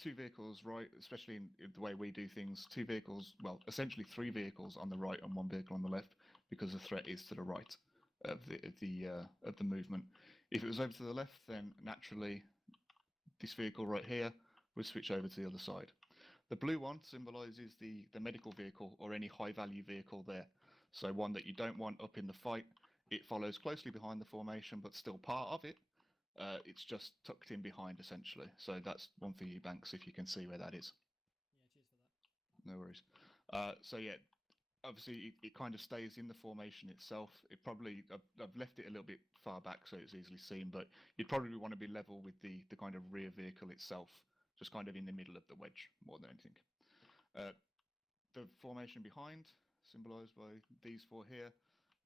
two vehicles right, especially in the way we do things, two vehicles, well, essentially three vehicles on the right and one vehicle on the left, because the threat is to the right of the movement. If it was over to the left, then naturally this vehicle right here would switch over to the other side. The blue one symbolizes the medical vehicle or any high value vehicle there. So one that you don't want up in the fight. It follows closely behind the formation, but still part of it. It's just tucked in behind, essentially. So that's one for you, Banks, if you can see where that is. Yeah, cheers for that. No worries. So yeah, obviously it kind of stays in the formation itself. It probably, I've left it a little bit far back so it's easily seen, but you'd probably want to be level with the kind of rear vehicle itself, just kind of in the middle of the wedge more than anything. The formation behind, symbolized by these four here,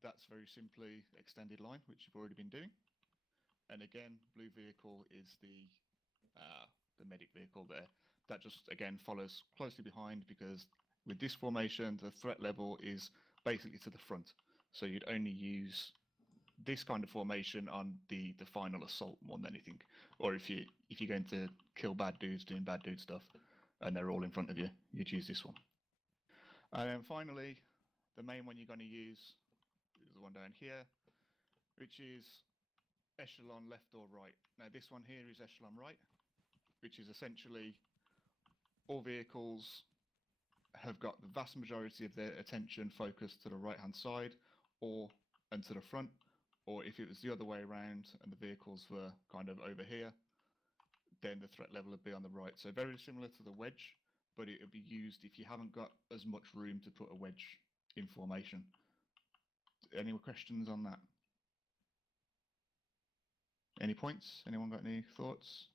that's very simply extended line, which you've already been doing. And again, blue vehicle is the medic vehicle there. That just, again, follows closely behind because with this formation, the threat level is basically to the front. So you'd only use this kind of formation on the final assault more than anything. Or if you're going to kill bad dudes doing bad dude stuff and they're all in front of you, you'd use this one. And then finally, the main one you're going to use is the one down here, which is echelon left or right. Now this one here is echelon right, which is essentially all vehicles have got the vast majority of their attention focused to the right hand side and to the front, or if it was the other way around and the vehicles were kind of over here, then the threat level would be on the right. So very similar to the wedge, but it would be used if you haven't got as much room to put a wedge in formation. Any questions on that? Any points? Anyone got any thoughts?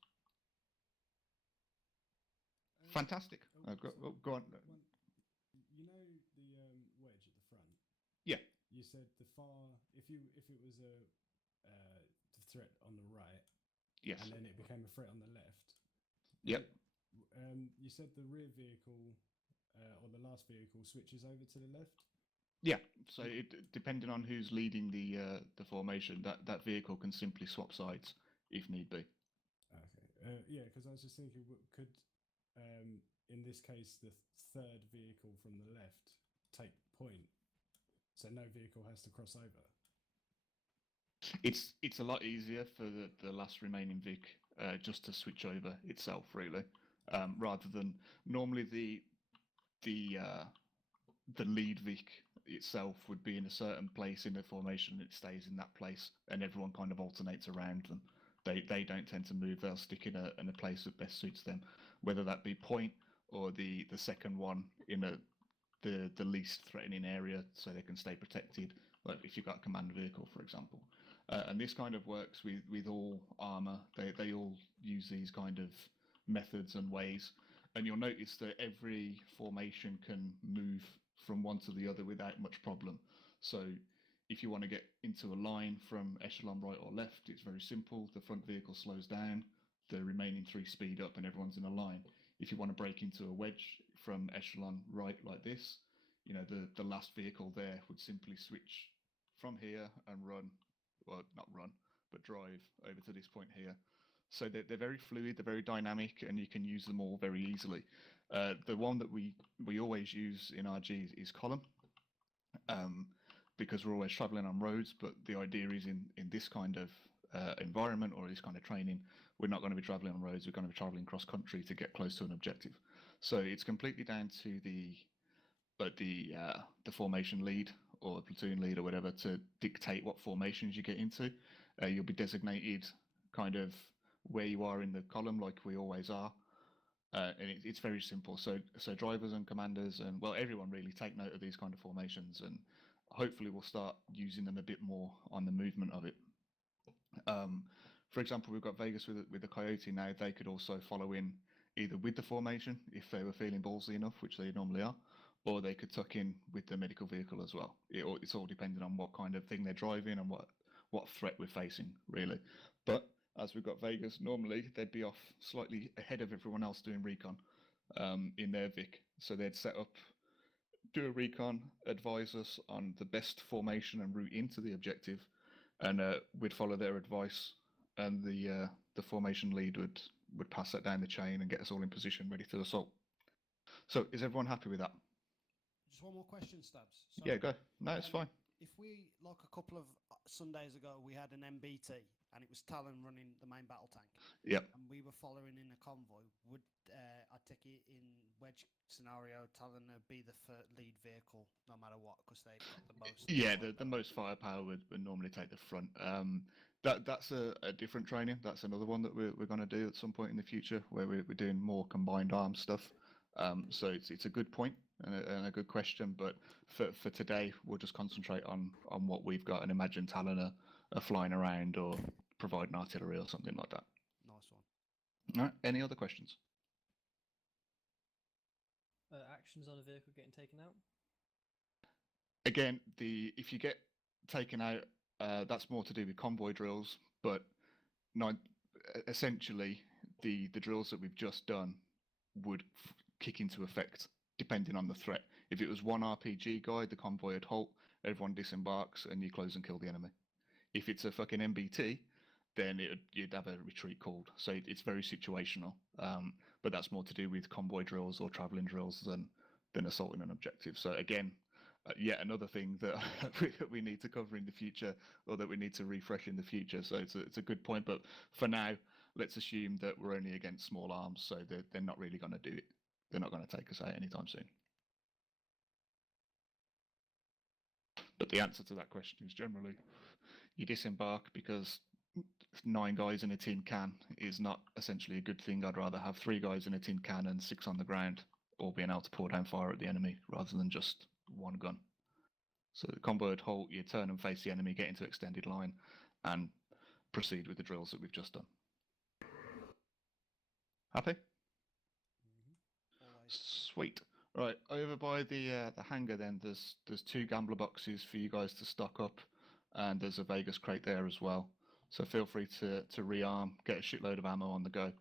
Fantastic. Go on. You know the wedge at the front? Yeah. You said the far, if it was a the threat on the right, yes, and then it became a threat on the left. Yep. You said the rear vehicle or the last vehicle switches over to the left. Yeah. So depending on who's leading the formation, that vehicle can simply swap sides if need be. Okay. Yeah, because I was just thinking, could in this case the third vehicle from the left take point, so no vehicle has to cross over? It's a lot easier for the last remaining Vic just to switch over itself, really, rather than normally the lead Vic itself would be in a certain place in the formation. It stays in that place, and everyone kind of alternates around them. They don't tend to move. They'll stick in a place that best suits them, whether that be point or the second one in the least threatening area, so they can stay protected. Like if you've got a command vehicle, for example. And this kind of works with all Arma. They all use these kind of methods and ways. And you'll notice that every formation can move from one to the other without much problem. So if you want to get into a line from echelon right or left, it's very simple. The front vehicle slows down, the remaining three speed up, and everyone's in a line. If you want to break into a wedge from echelon right like this, you know, the last vehicle there would simply switch from here and run, well, not run, but drive over to this point here. So they're very fluid, they're very dynamic, and you can use them all very easily. The one that we always use in RG is column, because we're always traveling on roads, but the idea is in this kind of environment or this kind of training, we're not going to be traveling on roads, we're going to be traveling cross country to get close to an objective. So it's completely down to the formation lead or platoon lead or whatever to dictate what formations you get into. You'll be designated kind of where you are in the column, like we always are, and it's very simple. So drivers and commanders and, well, everyone really take note of these kind of formations, and hopefully we'll start using them a bit more on the movement of it. For example, we've got Vegas with the Coyote now. They could also follow in either with the formation if they were feeling ballsy enough, which they normally are, or they could tuck in with the medical vehicle as well. It's all depending on what kind of thing they're driving and what threat we're facing, really. But as we've got Vegas, normally they'd be off slightly ahead of everyone else doing recon in their Vic. So they'd set up, do a recon, advise us on the best formation and route into the objective, and we'd follow their advice, and the formation lead would pass that down the chain and get us all in position ready to assault. So is everyone happy with that? Just one more question, Stabs. So, yeah, go. No, it's fine. If we, like a couple of Sundays ago, we had an MBT and it was Talon running the main battle tank. Yep. And we were following in a convoy. Would I take it in wedge scenario, Talon be the lead vehicle no matter what, because they've got the most? Yeah, the most firepower would normally take the front. That's a different training. That's another one that we're going to do at some point in the future, where we're doing more combined arms stuff. So it's a good point and a good question, but for today we'll just concentrate on what we've got and imagine Talon are flying around or providing artillery or something like that. Nice one. All right. Any other questions? Actions on a vehicle getting taken out? Again, if you get taken out, that's more to do with convoy drills, but essentially the drills that we've just done would kick into effect depending on the threat. If it was one RPG guide, the convoy would halt, everyone disembarks, and you close and kill the enemy. If it's a fucking MBT, then you'd have a retreat called. So it's very situational, but that's more to do with convoy drills or traveling drills than assaulting an objective. So again, yet another thing that we need to cover in the future, or that we need to refresh in the future. So it's a good point, but for now, let's assume that we're only against small arms, so they're not really going to do it. They're not going to take us out anytime soon. But the answer to that question is generally you disembark, because 9 guys in a tin can is not essentially a good thing. I'd rather have 3 guys in a tin can and 6 on the ground, all being able to pour down fire at the enemy rather than just one gun. So the convoy would halt, you turn and face the enemy, get into extended line, and proceed with the drills that we've just done. Happy? Sweet. Right, over by the hangar then, there's 2 gambler boxes for you guys to stock up, and there's a Vegas crate there as well. So feel free to rearm, get a shitload of ammo on the go.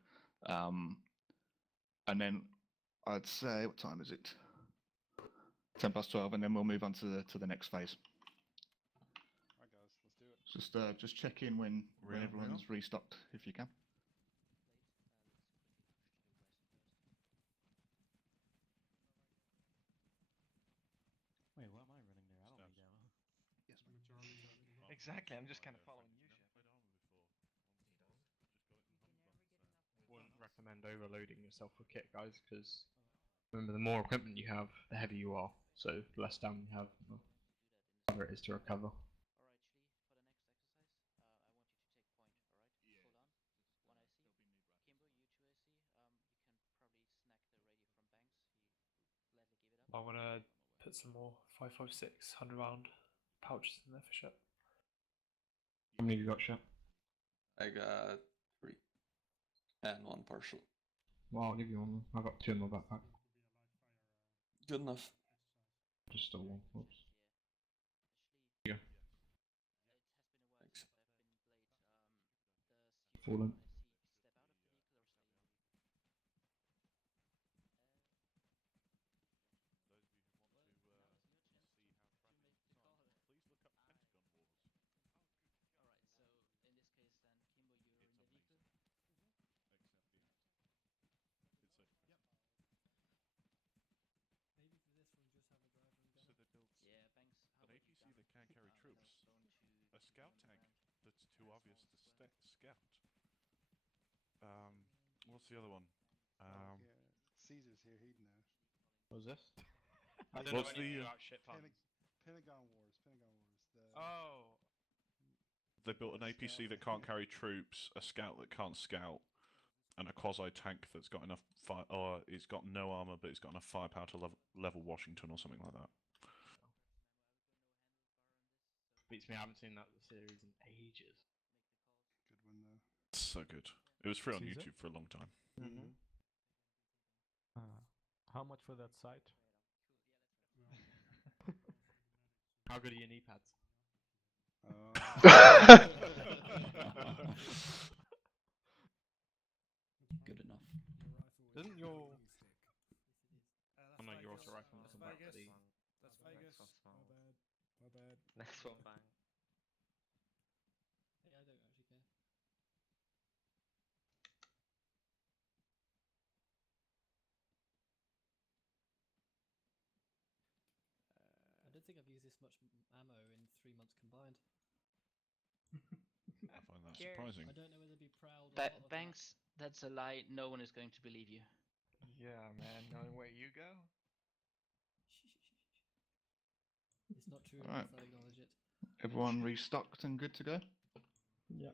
And then I'd say, what time is it? 12:10, and then we'll move on to the next phase. Alright guys, let's do it. Just check in when everyone's restocked, if you can. Wait, what am I running there? I don't need ammo. Yes, Exactly, I'm just kind of following you, Chef. Wouldn't recommend overloading yourself with kit, guys, because remember, the more equipment you have, the heavier you are. So the less stamina you have, the harder it is to recover. I want to put some more 5.56 100-round pouches in there for Shep. How many have you got, Shep? I got 3 and 1 partial. Well, I'll give you one. I've got 2 in my backpack. Good enough. Just still 1. Whoops. Here you go. Thanks. Fallen. An APC that can't carry troops. A scout tank that's too obvious to scout. What's the other one? Yeah, Caesar's here, he'd know. What was this? I don't know anything about shit puns. Pentagon Wars. Oh. They built an APC that can't carry troops, a scout that can't scout, and a quasi tank that's got enough fire, or it's got no armor, but it's got enough firepower to level Washington or something like that. Beats me, I haven't seen that series in ages. Good one though. So good. It was free on Caesar? YouTube for a long time. Mm-hmm. How much for that site? How good are your knee pads? Good enough. Isn't your... That's Oh no, your Vegas. auto rifle That's doesn't work Vegas. for the... That's Vegas. My bad. My bad. Next one, bang. Hey, I don't actually care. I don't think I've used this much ammo in 3 months combined. I find that Cheers. surprising. I don't know whether to be proud or not of that. Banks, that's a lie. No one is going to believe you. Yeah, man, knowing where you go. It's not true Alright. enough, I acknowledge it. Everyone restocked and good to go? Yeah.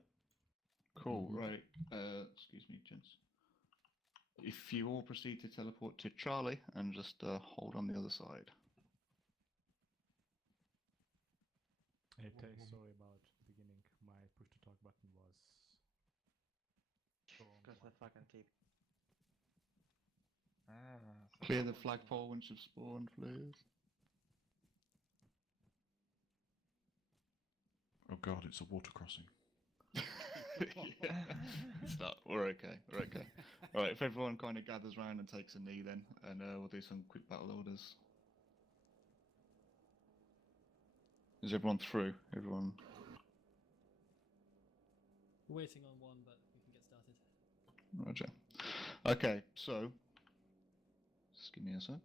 Cool, right. Excuse me, gents. If you all proceed to teleport to Charlie and just hold on the other side. Hey, Tay, sorry about the beginning. My push to talk button was. Because the fucking keep. Clear the flagpole once you've spawned, please. Oh god, it's a water crossing. Yeah. It's not. We're okay. We're okay. All right. If everyone kind of gathers around and takes a knee, then, and we'll do some quick battle orders. Is everyone through? Everyone. We're waiting on one, but we can get started. Roger. Okay. So, just give me a sec.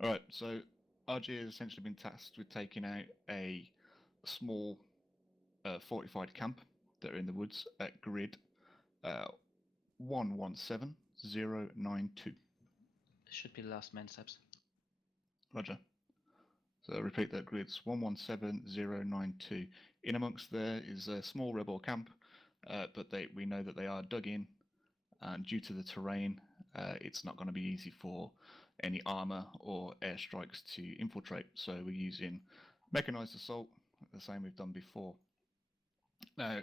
All right. So, RG has essentially been tasked with taking out a small fortified camp that are in the woods at grid 117092. This should be the last man steps. Roger. So I repeat that grid's 117092. In amongst there is a small rebel camp, but we know that they are dug in, and due to the terrain, it's not going to be easy for any armor or airstrikes to infiltrate. So we're using mechanized assault, the same we've done before. Now,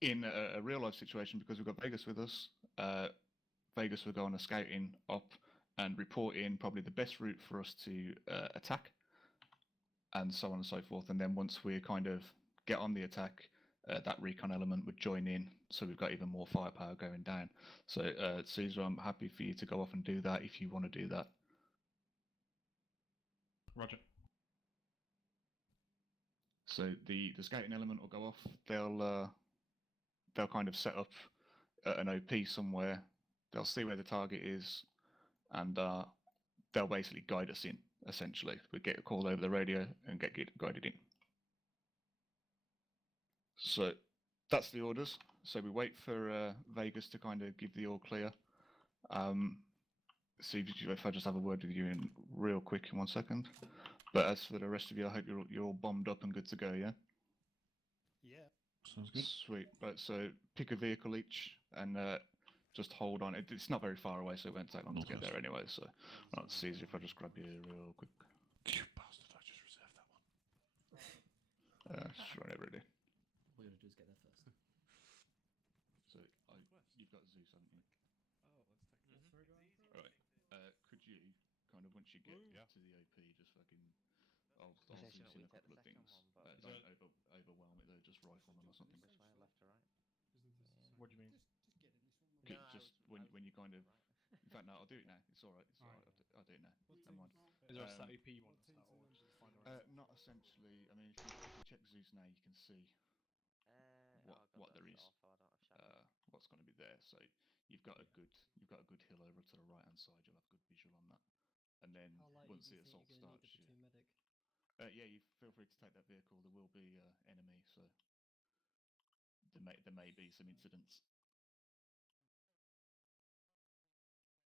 in a real life situation, because we've got Vegas with us, Vegas will go on a scouting op and report in probably the best route for us to attack, and so on and so forth. And then once we kind of get on the attack, that recon element would join in, so we've got even more firepower going down. So Caesar, I'm happy for you to go off and do that if you want to do that. Roger. So the scouting element will go off. They'll kind of set up an OP somewhere. They'll see where the target is, and they'll basically guide us in. Essentially, we get a call over the radio and get guided in. So that's the orders. So we wait for Vegas to kind of give the all clear. See if I just have a word with you in real quick in 1 second. But as for the rest of you, I hope you're all bombed up and good to go. Yeah. Yeah. Sounds good. Sweet. Right. So pick a vehicle each and just hold on. It's not very far away, so it won't take long to get there anyway. So it's easy if I just grab you real quick. You bastard! I just reserved that one. Just run it ready. All we gotta do is get there first. So you've got Zeus, haven't you? Oh, let's take Right. Could you kind of once you get to the OP, just fucking I'll Zeus in a couple of things. Don't overwhelm it though. Just rifle them or something. This way, left or right? What do you mean? Just when you kind of. In fact, no, I'll do it now. It's all right. It's all right. I'll do it now. Never mind. Is there a set OP you want to start, or just find a Not essentially. I mean, if you check Zeus now, you can see what there is, what's going to be there. So you've got a good hill over to the right hand side. You'll have good visual on that. And then How likely once do the you think assault you're going to starts, need the platoon medic? yeah, you feel free to take that vehicle. There will be enemy, so there may be some incidents.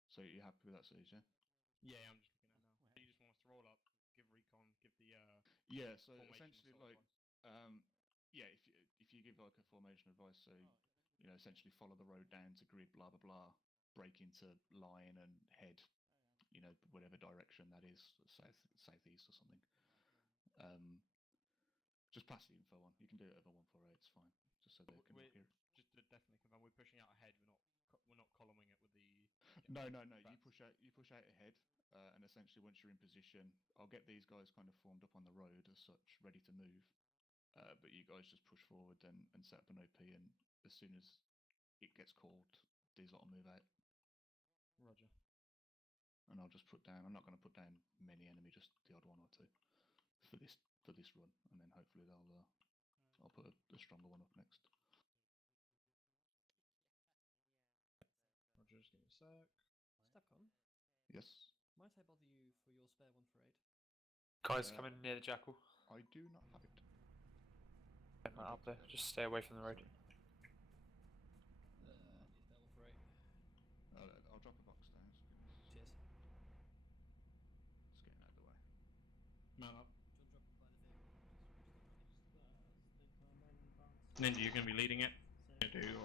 So you're happy with that, Suze? Yeah, I'm just looking at it now. You just want us to roll up, give recon, give the yeah. So formation essentially, sort of like, yeah, if you give like a formation advice, so essentially follow the road down to grid, blah blah blah, break into line and head, whatever direction that is, southeast or something. Just pass the info on. You can do it over 148. It's fine. Just so they can We're hear it. just to definitely confirm, we're pushing out ahead. We're not columning it with the. No. You push out. You push out ahead, and essentially once you're in position, I'll get these guys kind of formed up on the road as such, ready to move. But you guys just push forward and set up an OP, and as soon as it gets called, these lot will move out. Roger. And I'll just put down. I'm not going to put down many enemy, just the odd one or two for this run, and then hopefully I'll put a stronger one up next. Roger, just give me a sec. Stepcon, Yes. might I bother you for your spare 148? Guys coming near the jackal. I do not have it. Get that up there. Just stay away from the road. Spare 148. I'll drop a box down. So Cheers. it's getting out of the way. Mount up. Do you want to drop by the vehicle? Ninja, you're going to be leading it.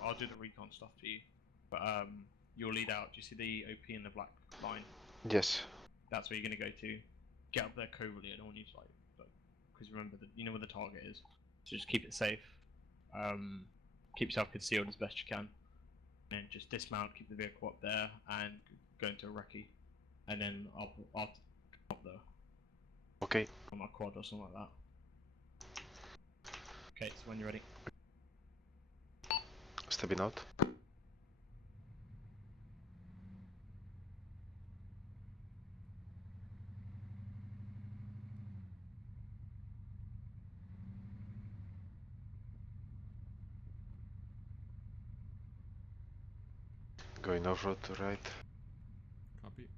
I'll do the recon stuff for you. But you'll lead out. Do you see the OP in the black line? Yes. That's where you're going to go to. Get up there covertly. I don't want you to because remember that you know where the target is. So just keep it safe. Keep yourself concealed as best you can. And then just dismount, keep the vehicle up there, and go into a recce. And then I'll up there. Okay. On my quad or something like that. Okay, so when you're ready. Stepping out. Going off-road to right. Copy.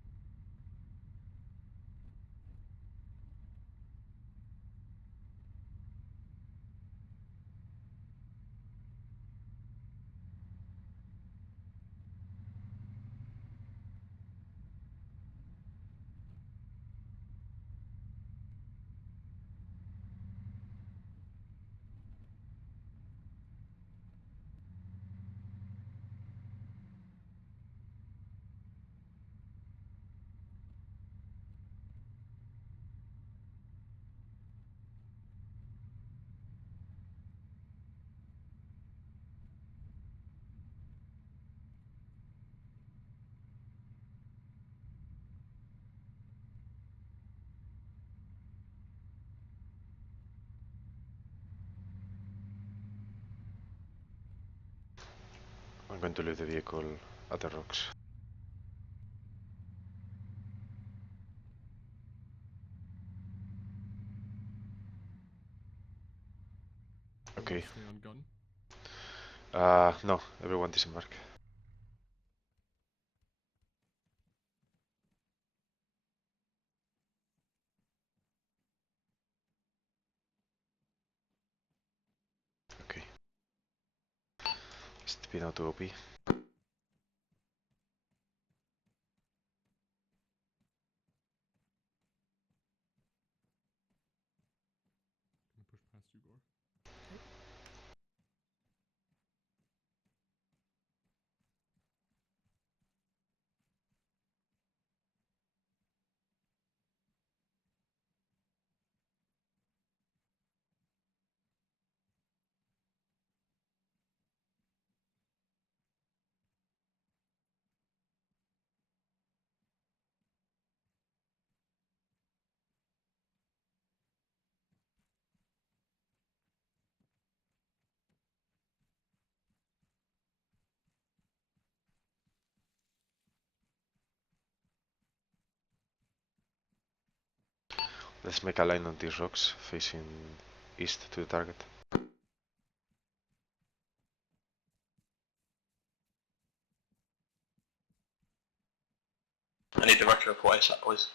I'm going to leave the vehicle at the rocks. Okay. Stay on gun. No, everyone disembark. Okay. Stepping out to OP. Gonna push past you, Gore. Let's make a line on these rocks facing east to the target. I need the record report ASAP, please.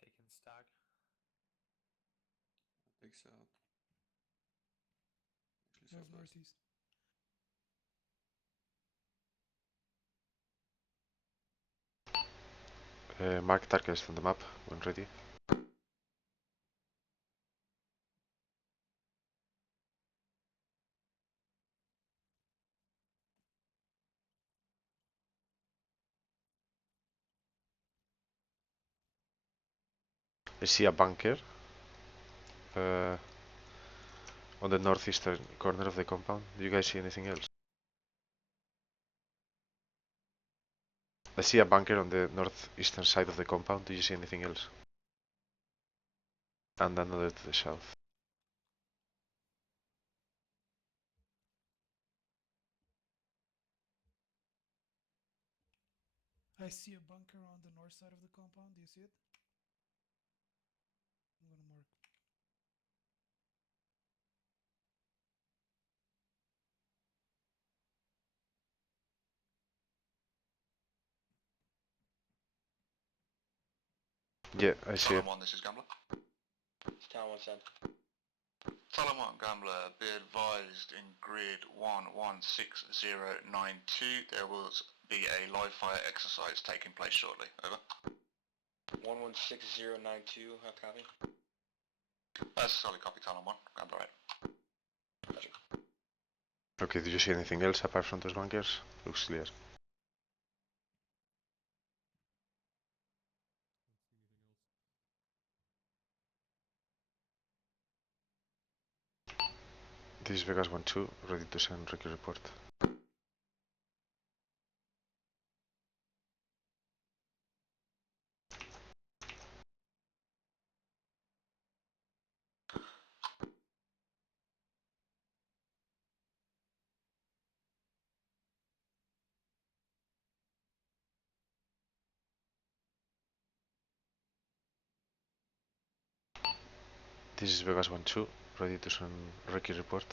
Taking stag. Big south. Actually, North southwest. northeast. Mark targets on the map when ready. I see a bunker on the northeastern corner of the compound. Do you guys see anything else? I see a bunker on the northeastern side of the compound. Do you see anything else? And another to the south. I see a bunker on the north side of the compound. Do you see it? I'm gonna mark. Yeah, I see it. Solomon, this is Gambler. Town 110. Solomon Gambler, be advised in grid 116092 there will be a live fire exercise taking place shortly. Over. 116092, how copy? That's a solid copy, Solomon. Gambler 8. Okay, do you see anything else apart from those bunkers? Looks clear. This is Vegas 1-2, ready to send Ricky report. This is Vegas 1-2, ready to send Ricky report.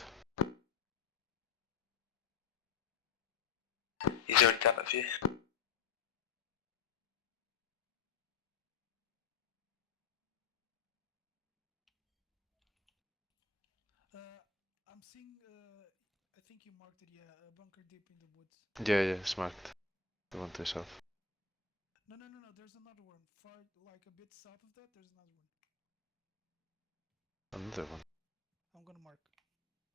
He's already done it for you. I'm seeing. I think you marked it. Yeah, a bunker deep in the woods. Yeah, it's marked. The one to the south. No. There's another one. Far, like a bit south of that. There's another one. Another one. I'm gonna mark.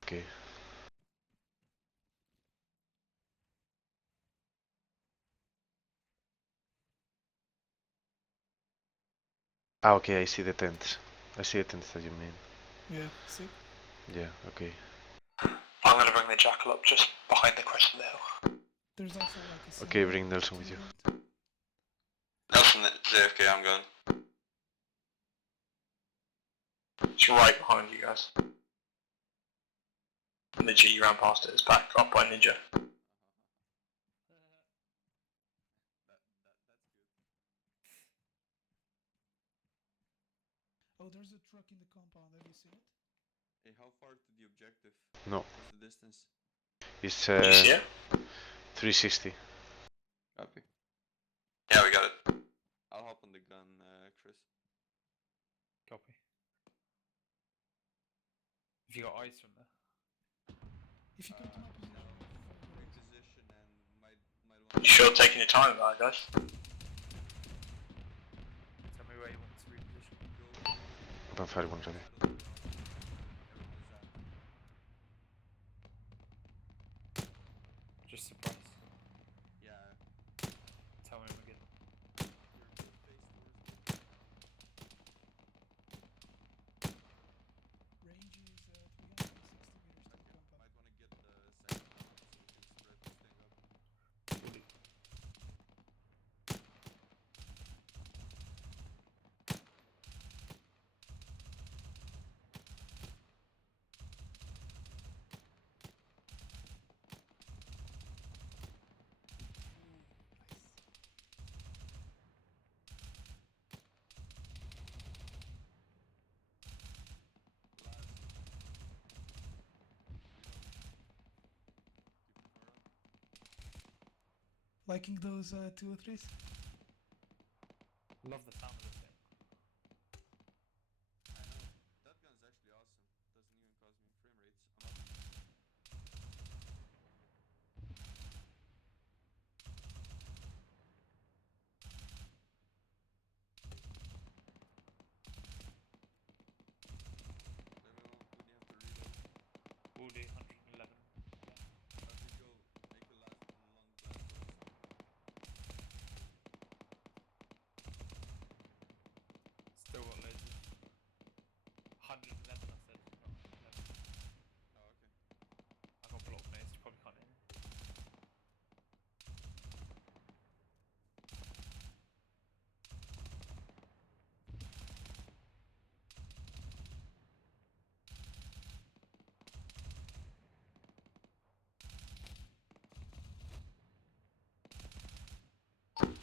Okay. Ah, okay, I see the tents. I see the tents that you mean. Yeah, see? Yeah, okay. I'm going to bring the jackal up just behind the crest of the hill. There's also like a Okay, bring Nelson with you. Nelson, ZFK, I'm going. It's right behind you guys. Ninja, you ran past it. It's back up by Ninja. Oh, there's a truck in the compound. Have you seen it? Hey, how far to the objective? No. What's the distance? It's Did you see it? 360. Copy. Yeah, we got it. I'll hop on the gun, Chris. Copy. Have you got eyes from there? If you come to my position. Reposition and might You sure taking your time about it, guys? Tell me where you want to reposition. Open fire one ready. Just surprise. Yeah. Tell me when we're good. Range is 360 meters to the compound. Might want to get the second one up so we can spread this thing up. Liking those 203s? Love the sound of this thing. I know. That gun's actually awesome. Doesn't even cause me frame rates. I'm up. will do 111. Still got loads of 111 I said, not 11. Oh, okay. I got block noise, you probably can't hear me.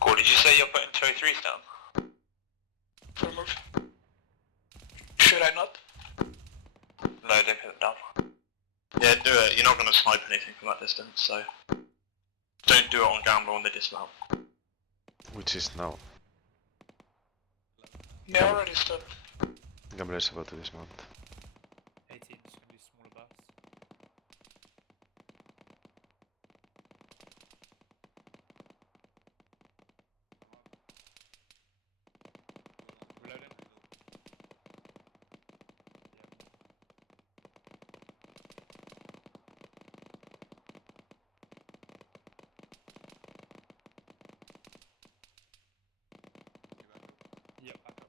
Cool, did you say you're putting 203s down? For a move? Should I not? No, don't put them down. Yeah, do it. You're not going to snipe anything from that distance, so... Don't do it on Gambler when they dismount. Which is now. Yeah, already stood. Gambler is about to dismount. 18 is going to do smaller bursts. Reloading. Yep, back up.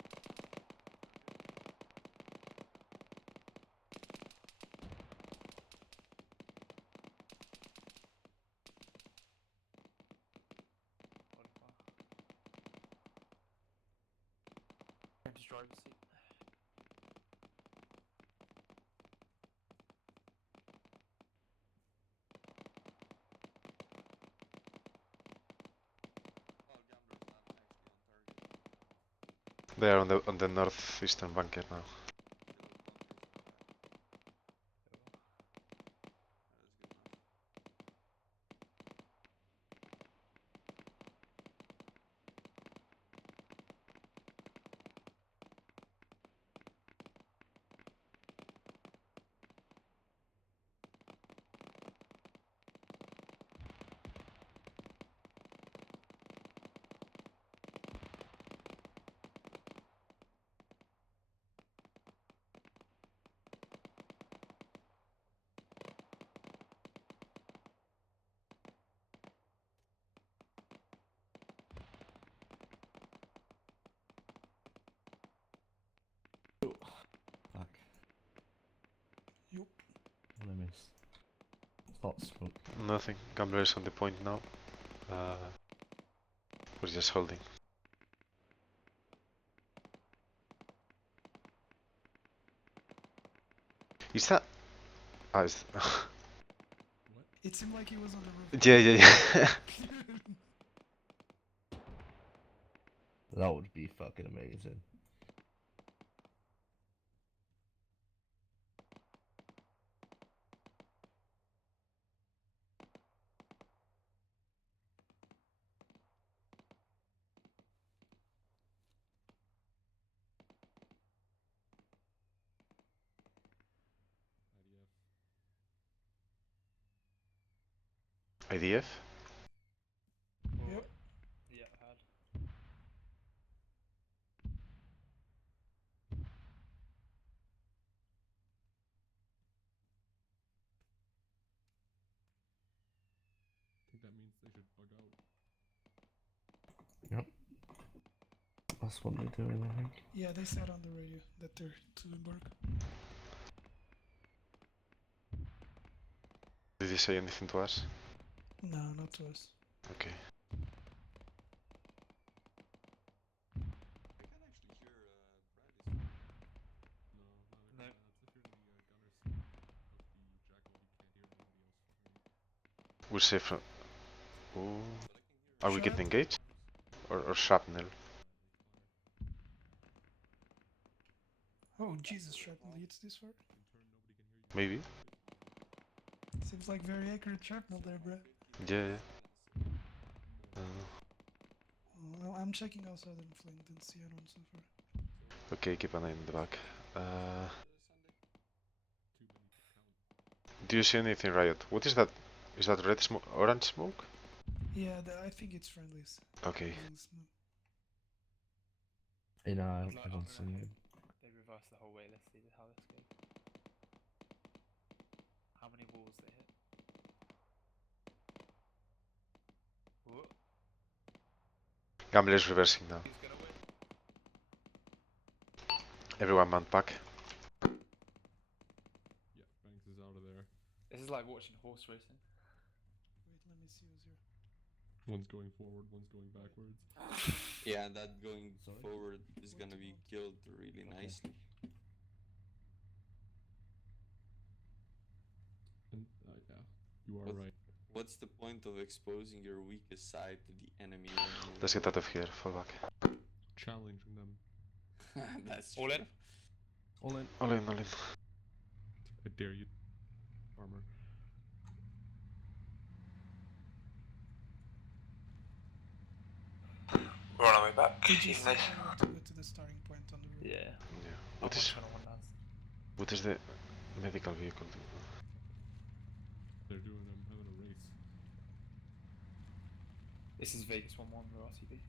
Empty driver's seat. They are on the northeastern bunker now. Fuck. Yup. What did I miss? Stop smoke. Nothing. Gambler is on the point now. We're just holding. Is that... Ah, is... It seemed like he was on the roof. yeah. That would be fucking amazing. IDF? Yep. Yeah, had. I think that means they should bug out. Yep. That's what they're doing, I think. Yeah, they said on the radio that they're to embark. Did he say anything to us? No, not to us. Okay. No. We'll say from... Ooh. Are we Shot. getting engaged? Or shrapnel? Oh, Jesus, shrapnel hits this far? Maybe? Seems like very accurate shrapnel there, bro. Yeah. Well, I'm checking out southern flank, didn't see anyone so far. Okay, keep an eye in the back. Do you see anything, Riot? What is that? Is that red smoke? Orange smoke? Yeah, I think it's friendlies. Okay. You know, I Like, don't see it. They reverse the whole way. Let's see how this goes. How many walls they hit. Whoa. Gambler is reversing now. He's gonna win. Everyone man back. Yeah, Banks is out of there. This is like watching horse racing. Wait, let me see who's here. One's going forward, one's going backwards. Yeah, and that going Sorry? forward is gonna be killed really nicely. And yeah, you are right. What's the point of exposing your weakest side to the enemy when you... Let's get out of here. Fall back. Challenging them. That's All true. in. All in. All in, all in. I dare you. Armor. We're on our way back. Did you Even say this. I want to go to the starting point on the roof? Yeah. Yeah. I'm What is on channel 1 dance. what is the medical vehicle doing? They're doing having a race. This is Vegas 1-1 with RTB.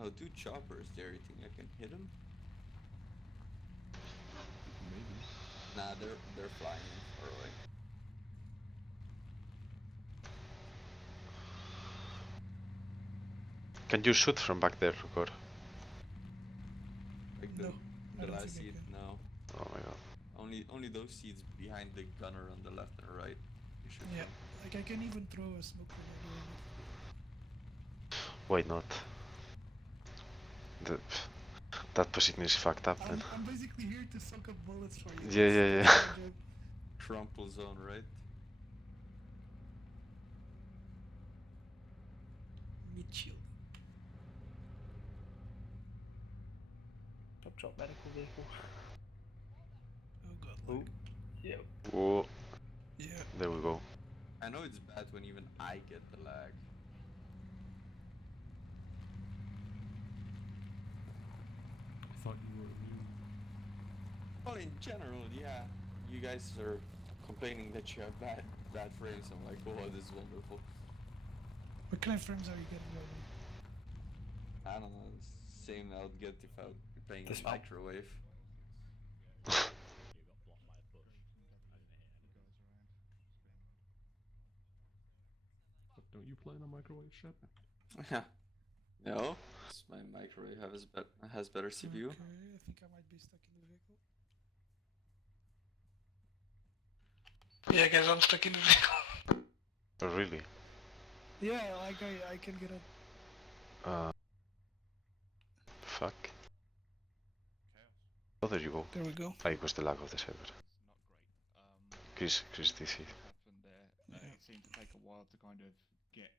Oh, two choppers there. You think I can hit him? Maybe. Nah, they're flying in far away. Can you shoot from back there, Rukor? Like No, I the don't last think I seat, can. no. Oh my god. Only those seats behind the gunner on the left and right. You should Yeah, come. like I can even throw a smoke grenade or anything. Why not? The, that position is fucked up, man. I'm basically here to suck up bullets for you. Yeah, yeah, yeah. That's my job. Crumple zone, right? Need shield. Drop medical vehicle. Oh god. Oh. Yep. Whoa. Yeah. There we go. I know it's bad when even I get the lag. I thought you were immune. Well, in general, yeah. You guys are complaining that you have bad frames. I'm like, oh, this is wonderful. What kind of frames are you getting right now? I don't know. Same I would get if I would be playing This the one. microwave. But don't you play in a microwave ship? No, my microwave has better CPU. Okay, I think I might be stuck in the vehicle. Yeah, guys, I'm stuck in the vehicle. Oh, really? Yeah, like I can get a. Fuck. Oh, there you go. There we go. Ah, it was the lag of the server. Chris DC. Happened there. It seemed to take a while to kind of get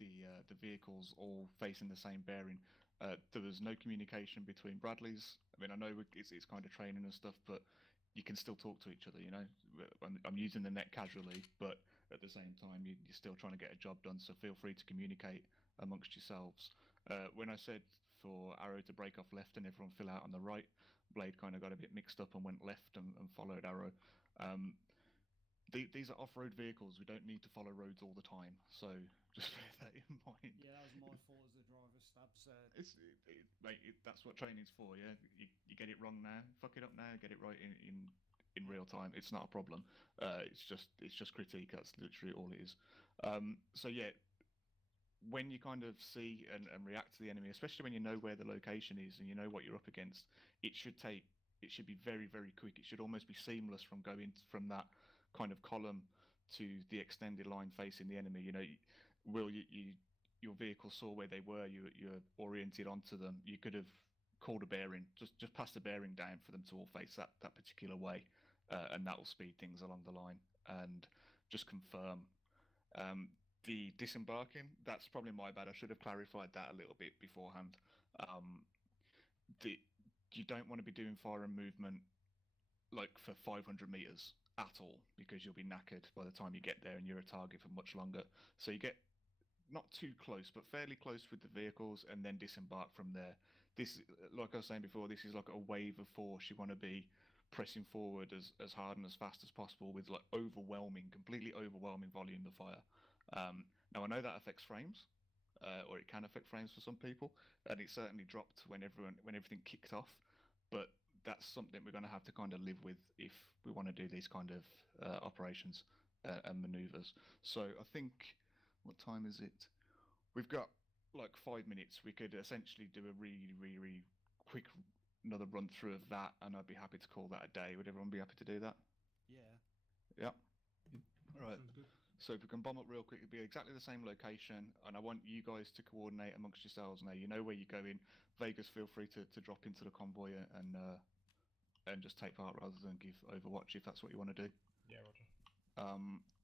the vehicles all facing the same bearing. There was no communication between Bradleys. I mean, I know it's kind of training and stuff, but you can still talk to each other. You know, I'm using the net casually, but at the same time, you're still trying to get a job done. So feel free to communicate amongst yourselves. When I said for Arrow to break off left and everyone fill out on the right, Blade kind of got a bit mixed up and went left and followed Arrow. These are off-road vehicles. We don't need to follow roads all the time, so just bear that in mind. Yeah, that was my fault as the driver. Stabs. Mate, that's what training's for. Yeah, you get it wrong now, fuck it up now, get it right in real time. It's not a problem. It's just critique. That's literally all it is. So yeah, when you kind of see and react to the enemy, especially when you know where the location is and you know what you're up against, it should be very, very quick. It should almost be seamless from going from that kind of column to the extended line facing the enemy. You know, your vehicle saw where they were, you're oriented onto them. You could have called a bearing, just pass the bearing down for them to all face that particular way, and that will speed things along the line. And just confirm. The disembarking, that's probably my bad. I should have clarified that a little bit beforehand. You don't want to be doing fire and movement like for 500 meters at all, because you'll be knackered by the time you get there and you're a target for much longer. So you get not too close, but fairly close with the vehicles and then disembark from there. This, like I was saying before, this is like a wave of force. You want to be pressing forward as hard and as fast as possible with like completely overwhelming volume of fire. Now I know that affects frames, or it can affect frames for some people, and it certainly dropped when everything kicked off. But that's something we're going to have to kind of live with if we want to do these kind of operations and maneuvers. So I think, what time is it? We've got like 5 minutes. We could essentially do a really quick another run through of that, and I'd be happy to call that a day. Would everyone be happy to do that? Yeah. Yeah. All right. So if we can bomb up real quick, it'd be exactly the same location, and I want you guys to coordinate amongst yourselves. Now you know where you're going. Vegas, feel free to drop into the convoy and just take part rather than give Overwatch if that's what you want to do. Yeah, Roger.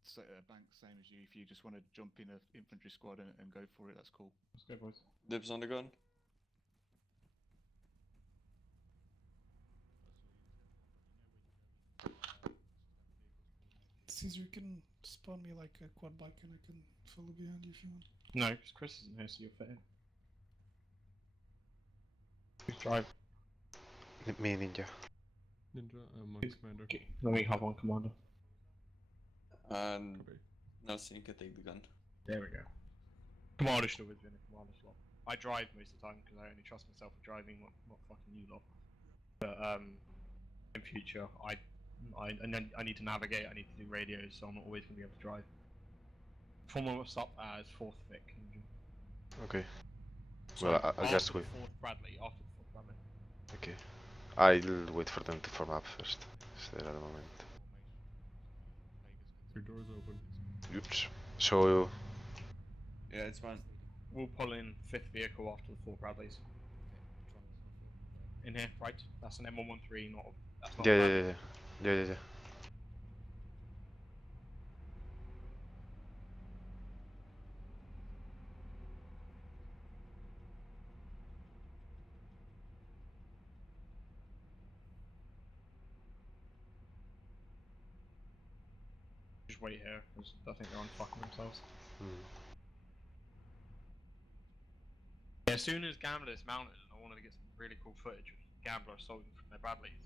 So, Bank, same as you. If you just want to jump in an infantry squad and go for it, that's cool. Let's go, boys. Dibs on the gun. Caesar, you can spawn me like a quad bike and I can follow behind you if you want. No, because Chris isn't here, so you'll fit in. Who's drive? Me, Ninja. Ninja, I'm on commander. Let me hop on commander. And Nelson, you can take the gun. There we go. Commander should always be in a commander slot. I drive most of the time because I only trust myself with driving, not fucking you lot. But in future, I need to navigate. I need to do radios, so I'm not always going to be able to drive. Form us up as 4th Vic. Okay. So Well, I guess we. 4th Bradley. After the 4th Bradley. Okay. I'll wait for them to form up first. Is there at the moment? Your door's open. Oops. So. Yeah, it's fine. We'll pull in 5th vehicle after the 4 Bradleys. In here, right? That's an M113, not. That's not Yeah. Just wait here, because I think they're unfucking themselves. Yeah, as soon as Gambler is mounted, and I wanted to get some really cool footage of Gambler assaulting from their Bradleys.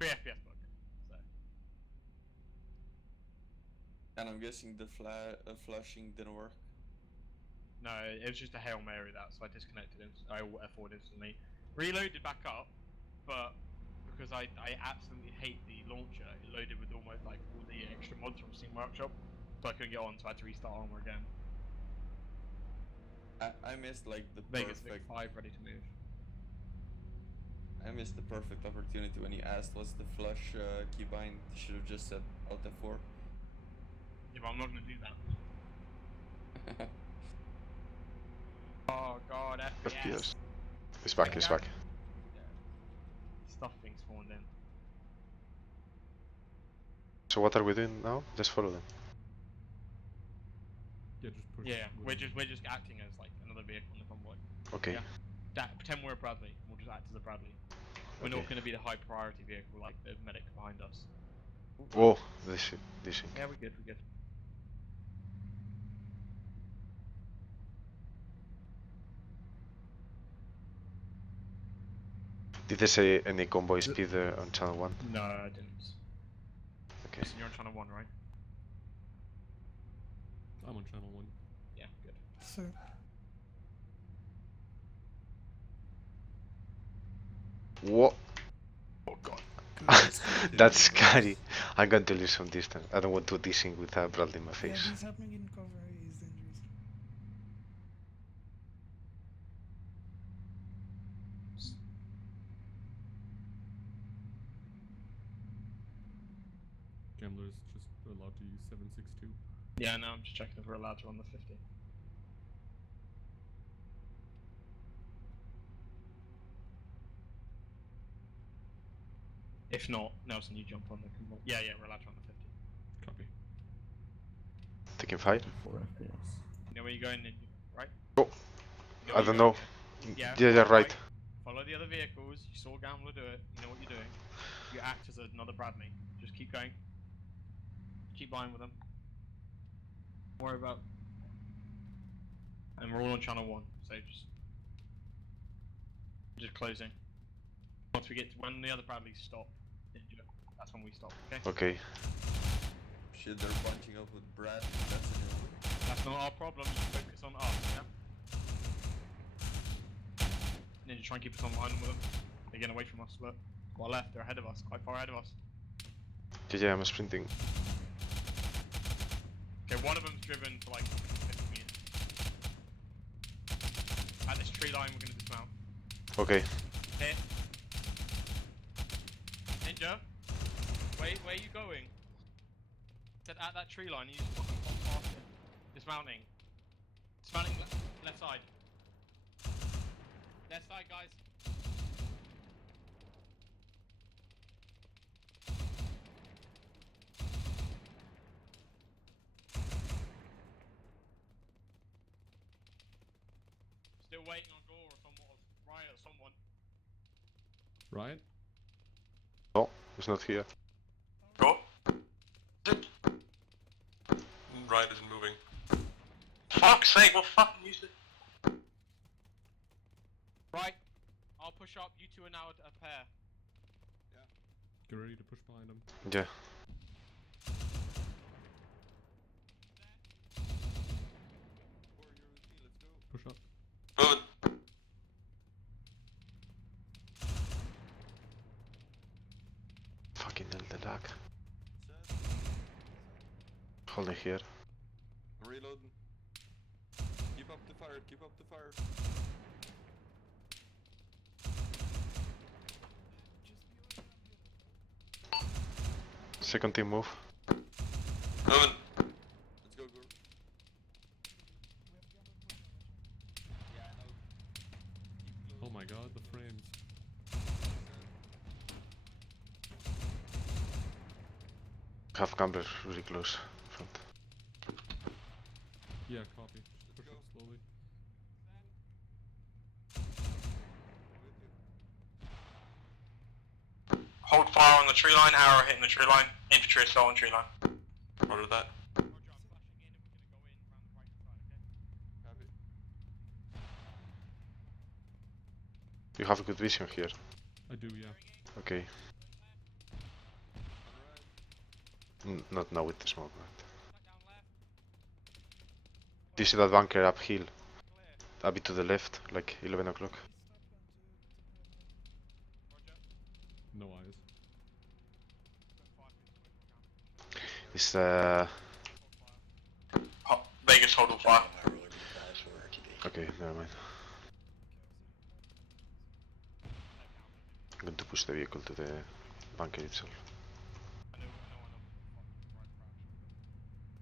3 FPS bug. So. And I'm guessing the flashing didn't work. No, it was just a Hail Mary that, so I disconnected it. I F4'd instantly. Reloaded back up, but because I absolutely hate the launcher, it loaded with almost like all the extra mods from Steam Workshop, so I couldn't get on, so I had to restart Arma again. I missed like the Vegas perfect. 5 ready to move. I missed the perfect opportunity when he asked what's the flush keybind. Should have just said Alt F4. Yeah, but I'm not gonna do that. Oh god, FPS. It's back. Yeah. Stuff being spawned in. So what are we doing now? Just follow them. Yeah, just push. Yeah, we're just acting as like another vehicle in the convoy. Okay. Yeah. Pretend we're a Bradley. We'll just act as a Bradley. We're not going to be the high priority vehicle like the medic behind us. Whoa, this thing. Yeah, we're good. Did they say any convoy speed on channel 1? No, I didn't. Okay. Listen, you're on channel 1, right? I'm on channel 1. Yeah, good. So. What? Oh god. That's scary. I'm going to lose some distance. I don't want to desync with a Bradley in my face. Yeah, this happening in cover is dangerous. Gambler's just allowed to use 762. Yeah, no, I'm just checking if we're allowed to run the 50. If not, Nelson, you jump on the convoy. Yeah, we're allowed to run the 50. Copy. Taking 5? 4 FPS. You know where you're going, right? Oh, You I don't know. Yeah, Right. Follow the other vehicles. You saw Gambler do it. You know what you're doing. You act as another Bradley. Just keep going. Keep buying with them. Don't worry about. And we're all on channel 1, so just closing. Once we get to when the other Bradleys stop, that's when we stop. Okay. Okay. Shit, they're bunching up with Brad. That's not our problem. You focus on us. Yeah. Ninja, try and keep us online with them. They're getting away from us, look. Quite left, they're ahead of us, quite far ahead of us. Yeah, I'm sprinting. Okay, one of them's driven for like 50 meters. At this tree line, we're gonna dismount. Okay. Hit. Ninja, where are you going? Said at that tree line, you just fucking pop past it. Dismounting. Dismounting left side. Left side, guys. Still waiting on Gore or someone, or Riot or someone. Right? No, he's not here. Go. Riot isn't moving. Fuck's sake, what fucking use it? Right, I'll push up. You two are now a pair. Get ready to push behind him. Yeah. Push up. Good. Fucking hell, the lag. Holding here. Reloading. Keep up the fire, keep up the fire. Second team move. Moving. Let's go, Gore. Yeah, I know. Keep close. Oh my god, the frames. Have camber really close. Front. Yeah, copy. Push up slowly. Hold fire on the tree line, arrow hitting the tree line. Infantry assault on tree line. Roger that. Copy. You have a good vision here. I do, yeah. Okay. Not now with the smoke, but... Do you see that bunker uphill? A bit to the left, like 11 o'clock. No eyes. It's Vegas hold on fire. okay, never mind. I'm going to push the vehicle to the bunker itself. I know.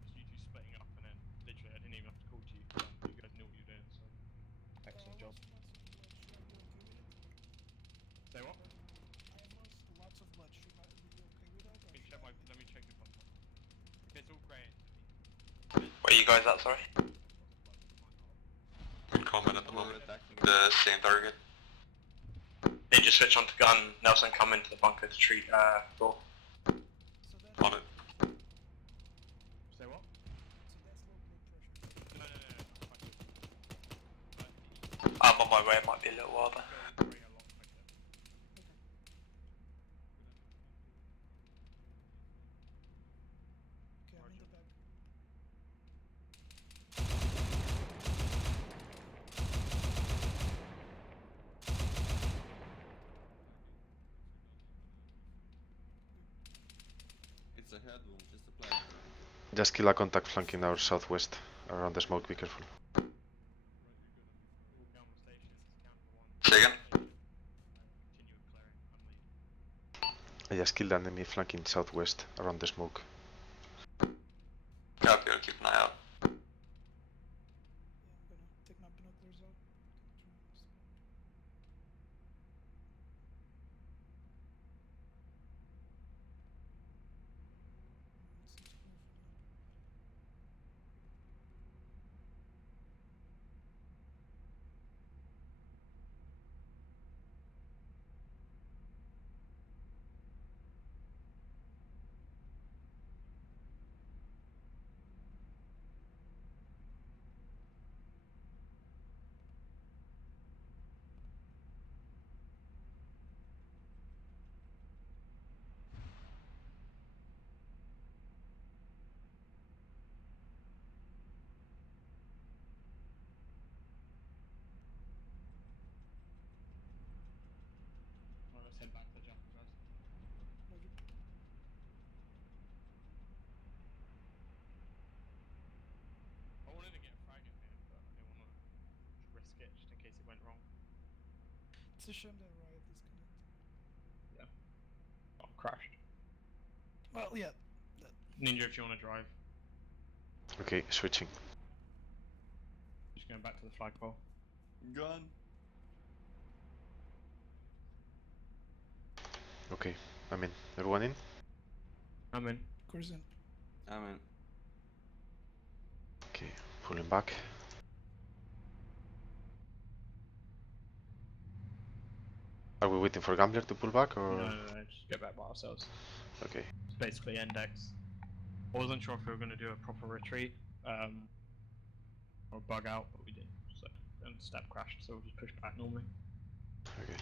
Just you two splitting up and then literally I didn't even have to call to you. You guys knew what you were doing, so excellent job. Say what? I have lost lots of blood. Should I be okay with that? Let me check the front. Okay, it's all grey. Where are you guys at, sorry? In combat at the moment. The same target. Ninja switch onto gun, Nelson come into the bunker to treat Gore. On it. Say what? No. I'm on my way, it might be a little while though. Okay, I'm in the back. It's a head wound, just a plan. Just kill a contact flanking our southwest. Around the smoke, be careful. Say again? I just killed an enemy flanking southwest around the smoke. Copy, I'll keep an eye out. Yeah, I'm gonna take my binoculars out. a shame that Riot disconnected. Yeah. Oh, crashed. Well, yeah. Ninja, if you want to drive. Okay, switching. Just going back to the flagpole. Gone. Okay, I'm in. Everyone in? I'm in. Of course, in. I'm in. Okay, pulling back. Are we waiting for Gambler to pull back or? No, just go back by ourselves. Okay. It's basically index. I wasn't sure if we were going to do a proper retreat, or bug out, but we didn't. So, and step crashed, so we'll just push back normally. Okay.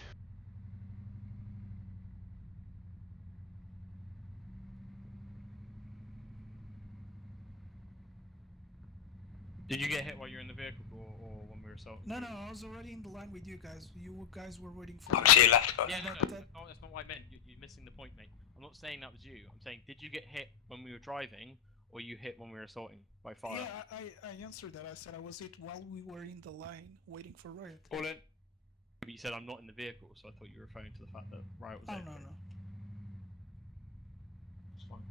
Did you get hit while you were in the vehicle, or when we were assaulting? No, I was already in the line with you guys. You guys were waiting for. Oh, to your left, guys. Yeah, no, But that- that's not what I meant. You're missing the point, mate. I'm not saying that was you. I'm saying, did you get hit when we were driving, or you hit when we were assaulting by fire? Yeah, I answered that. I said I was hit while we were in the line waiting for Riot. All in. But you said I'm not in the vehicle, so I thought you were referring to the fact that Riot was Oh, there. no. It's fine.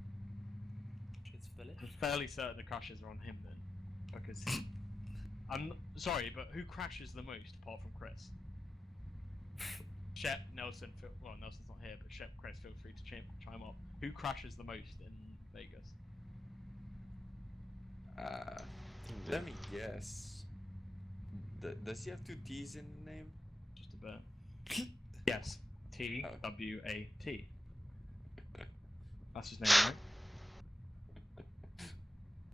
Cheers for the lift. I'm fairly certain the crashes are on him then, because sorry, but who crashes the most apart from Chris? Shep, Nelson, well, Nelson's not here, but Shep, Chris, feel free to chime up. Who crashes the most in Vegas? Let me guess. Does he have two T's in the name? Just a bit. Yes. T-W-A-T. That's his name, right?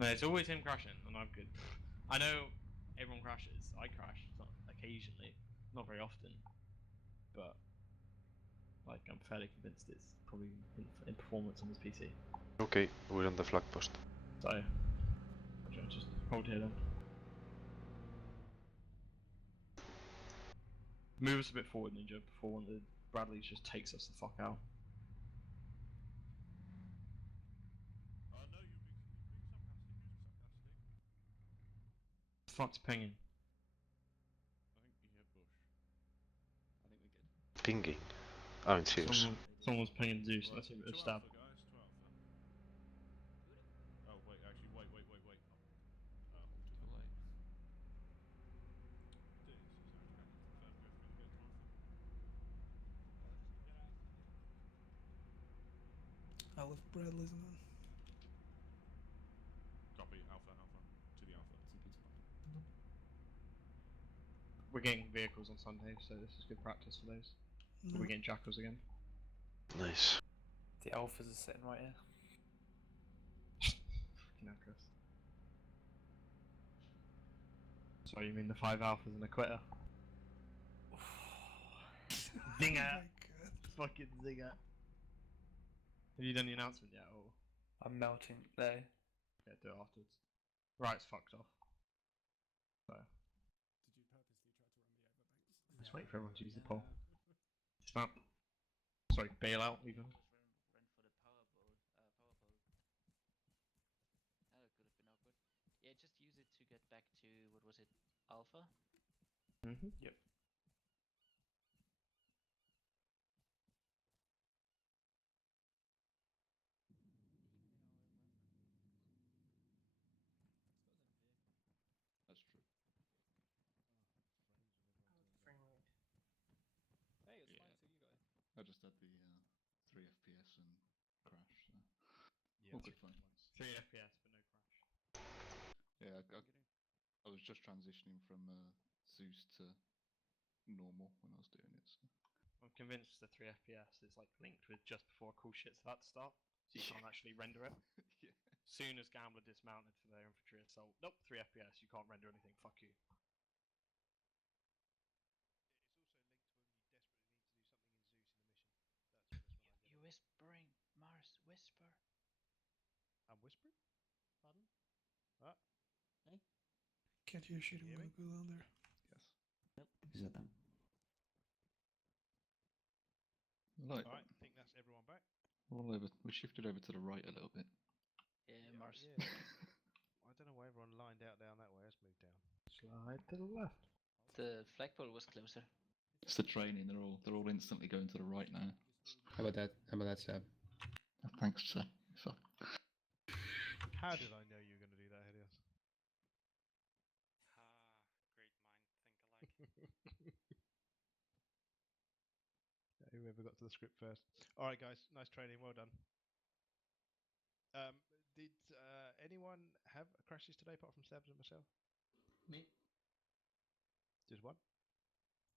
No, it's always him crashing, and I'm good. I know everyone crashes. I crash occasionally, not very often, but like I'm fairly convinced it's probably in performance on his PC. Okay, we're on the flag post. So, just hold here then. Move us a bit forward, Ninja, before one of the Bradleys just takes us the fuck out. Fuck's pinging. Pinging? Oh, in serious. Someone's pinging Zeus. Let's give it a stab. Oh wait, actually, wait. Oh, too late. I left Bradley's on. Copy, Alpha, to the Alpha. We're getting vehicles on Sunday, so this is good practice for those. We're getting jackals again. Nice. The alphas are sitting right here. Fucking hell, Chris. So you mean the 5 alphas and a quitter? Zinger! Fucking zinger. Have you done the announcement yet, or? I'm melting there. Yeah, do it afterwards. Right, it's fucked off. So. Let's wait for everyone to use the poll. Snap. Sorry, bailout even. Yeah, just use it to get back to, what was it, Alpha? Mm-hmm. Yep. That's true. Hey, it's fine too, you guys. I just had the 3 FPS and crash. So. Yeah, All good fun. 3 FPS, but no crash. Yeah, I was just transitioning from Zeus to normal when I was doing it. So. I'm convinced the 3 FPS is like linked with just before cool shit's about to start, so you can't actually render it. Yeah. Soon as Gambler dismounted for their infantry assault, nope, 3 FPS, you can't render anything, fuck you. You whispering, Mars, whisper. I'm whispering? Pardon? What? Hey? Can't hear shit. I'm gonna go down there. Yes. Nope. Who said that? Right. Alright, I think that's everyone back. We shifted over to the right a little bit. Yeah, Mars. Yeah. I don't know why everyone lined out down that way. Let's move down. Slide to the left. The flagpole was closer. It's the training. They're all instantly going to the right now. How about that? How about that, Seb? Thanks, sir. So, How did I know you were going to do that, Helios? Great mind think alike. Whoever got to the script first. All right, guys. Nice training. Well done. Did anyone have crashes today apart from Sebs and myself? Me? Just one?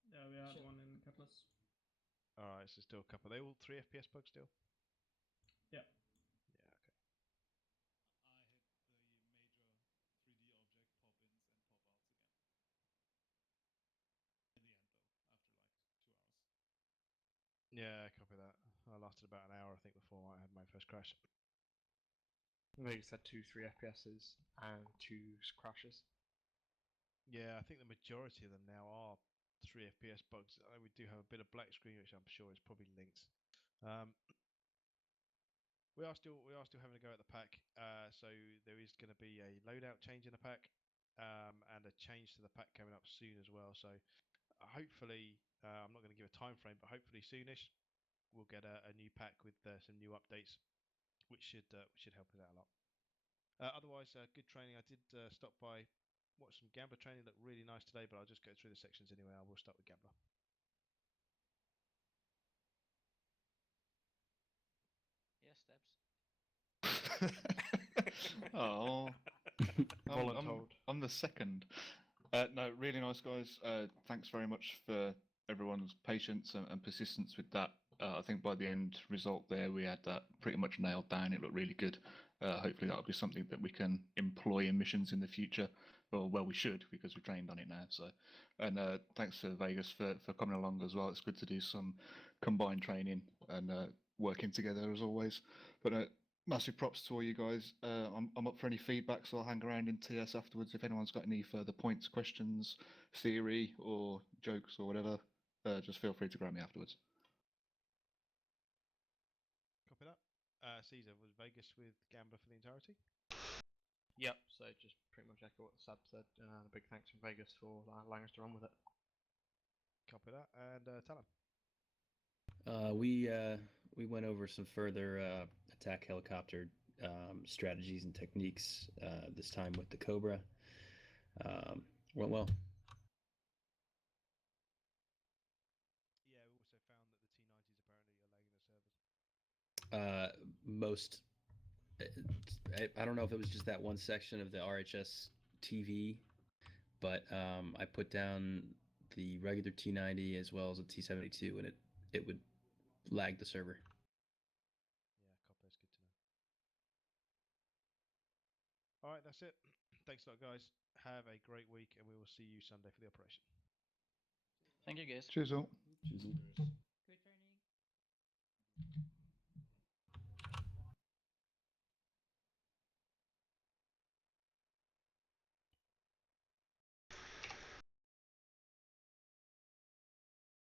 Yeah, we had one in Cutlass. All right, so still a couple. Are they all 3 FPS bugs still? Yeah. Yeah, okay. Yeah, copy that. I lasted about an hour, I think, before I had my first crash. Vegas had 2 3 FPSs and 2 crashes. Yeah, I think the majority of them now are 3 FPS bugs. We do have a bit of black screen, which I'm sure is probably linked. We are still having a go at the pack. So there is going to be a loadout change in the pack, and a change to the pack coming up soon as well. So hopefully, I'm not going to give a time frame, but hopefully soonish we'll get a new pack with some new updates, which should help us out a lot. Otherwise, good training. I did stop by, watch some Gambler training. Looked really nice today, but I'll just go through the sections anyway. I will start with Gambler. Yes, Steps. Oh, Voluntold. I'm the second. No, really nice, guys. Thanks very much for everyone's patience and persistence with that. I think by the end result there, we had that pretty much nailed down. It looked really good. Hopefully that'll be something that we can employ in missions in the future. Well, we should, because we trained on it now. So, and thanks to Vegas for coming along as well. It's good to do some combined training and working together as always. But massive props to all you guys. I'm up for any feedback, so I'll hang around in TS afterwards. If anyone's got any further points, questions, theory, or jokes or whatever, just feel free to grab me afterwards. Copy that. Caesar, was Vegas with Gambler for the entirety? Yep, so just pretty much echo what Sab said. A big thanks from Vegas for allowing us to run with it. Copy that. And Talon? We went over some further attack helicopter strategies and techniques this time with the Cobra. Went well. Yeah, we also found that the T90s apparently are lagging the servers. Most, I don't know if it was just that one section of the RHS TV, but I put down the regular T90 as well as a T72, and it would lag the server. Yeah, copy. That's good to know. All right, that's it. Thanks a lot, guys. Have a great week, and we will see you Sunday for the operation. Thank you, guys. Cheers all. Cheers.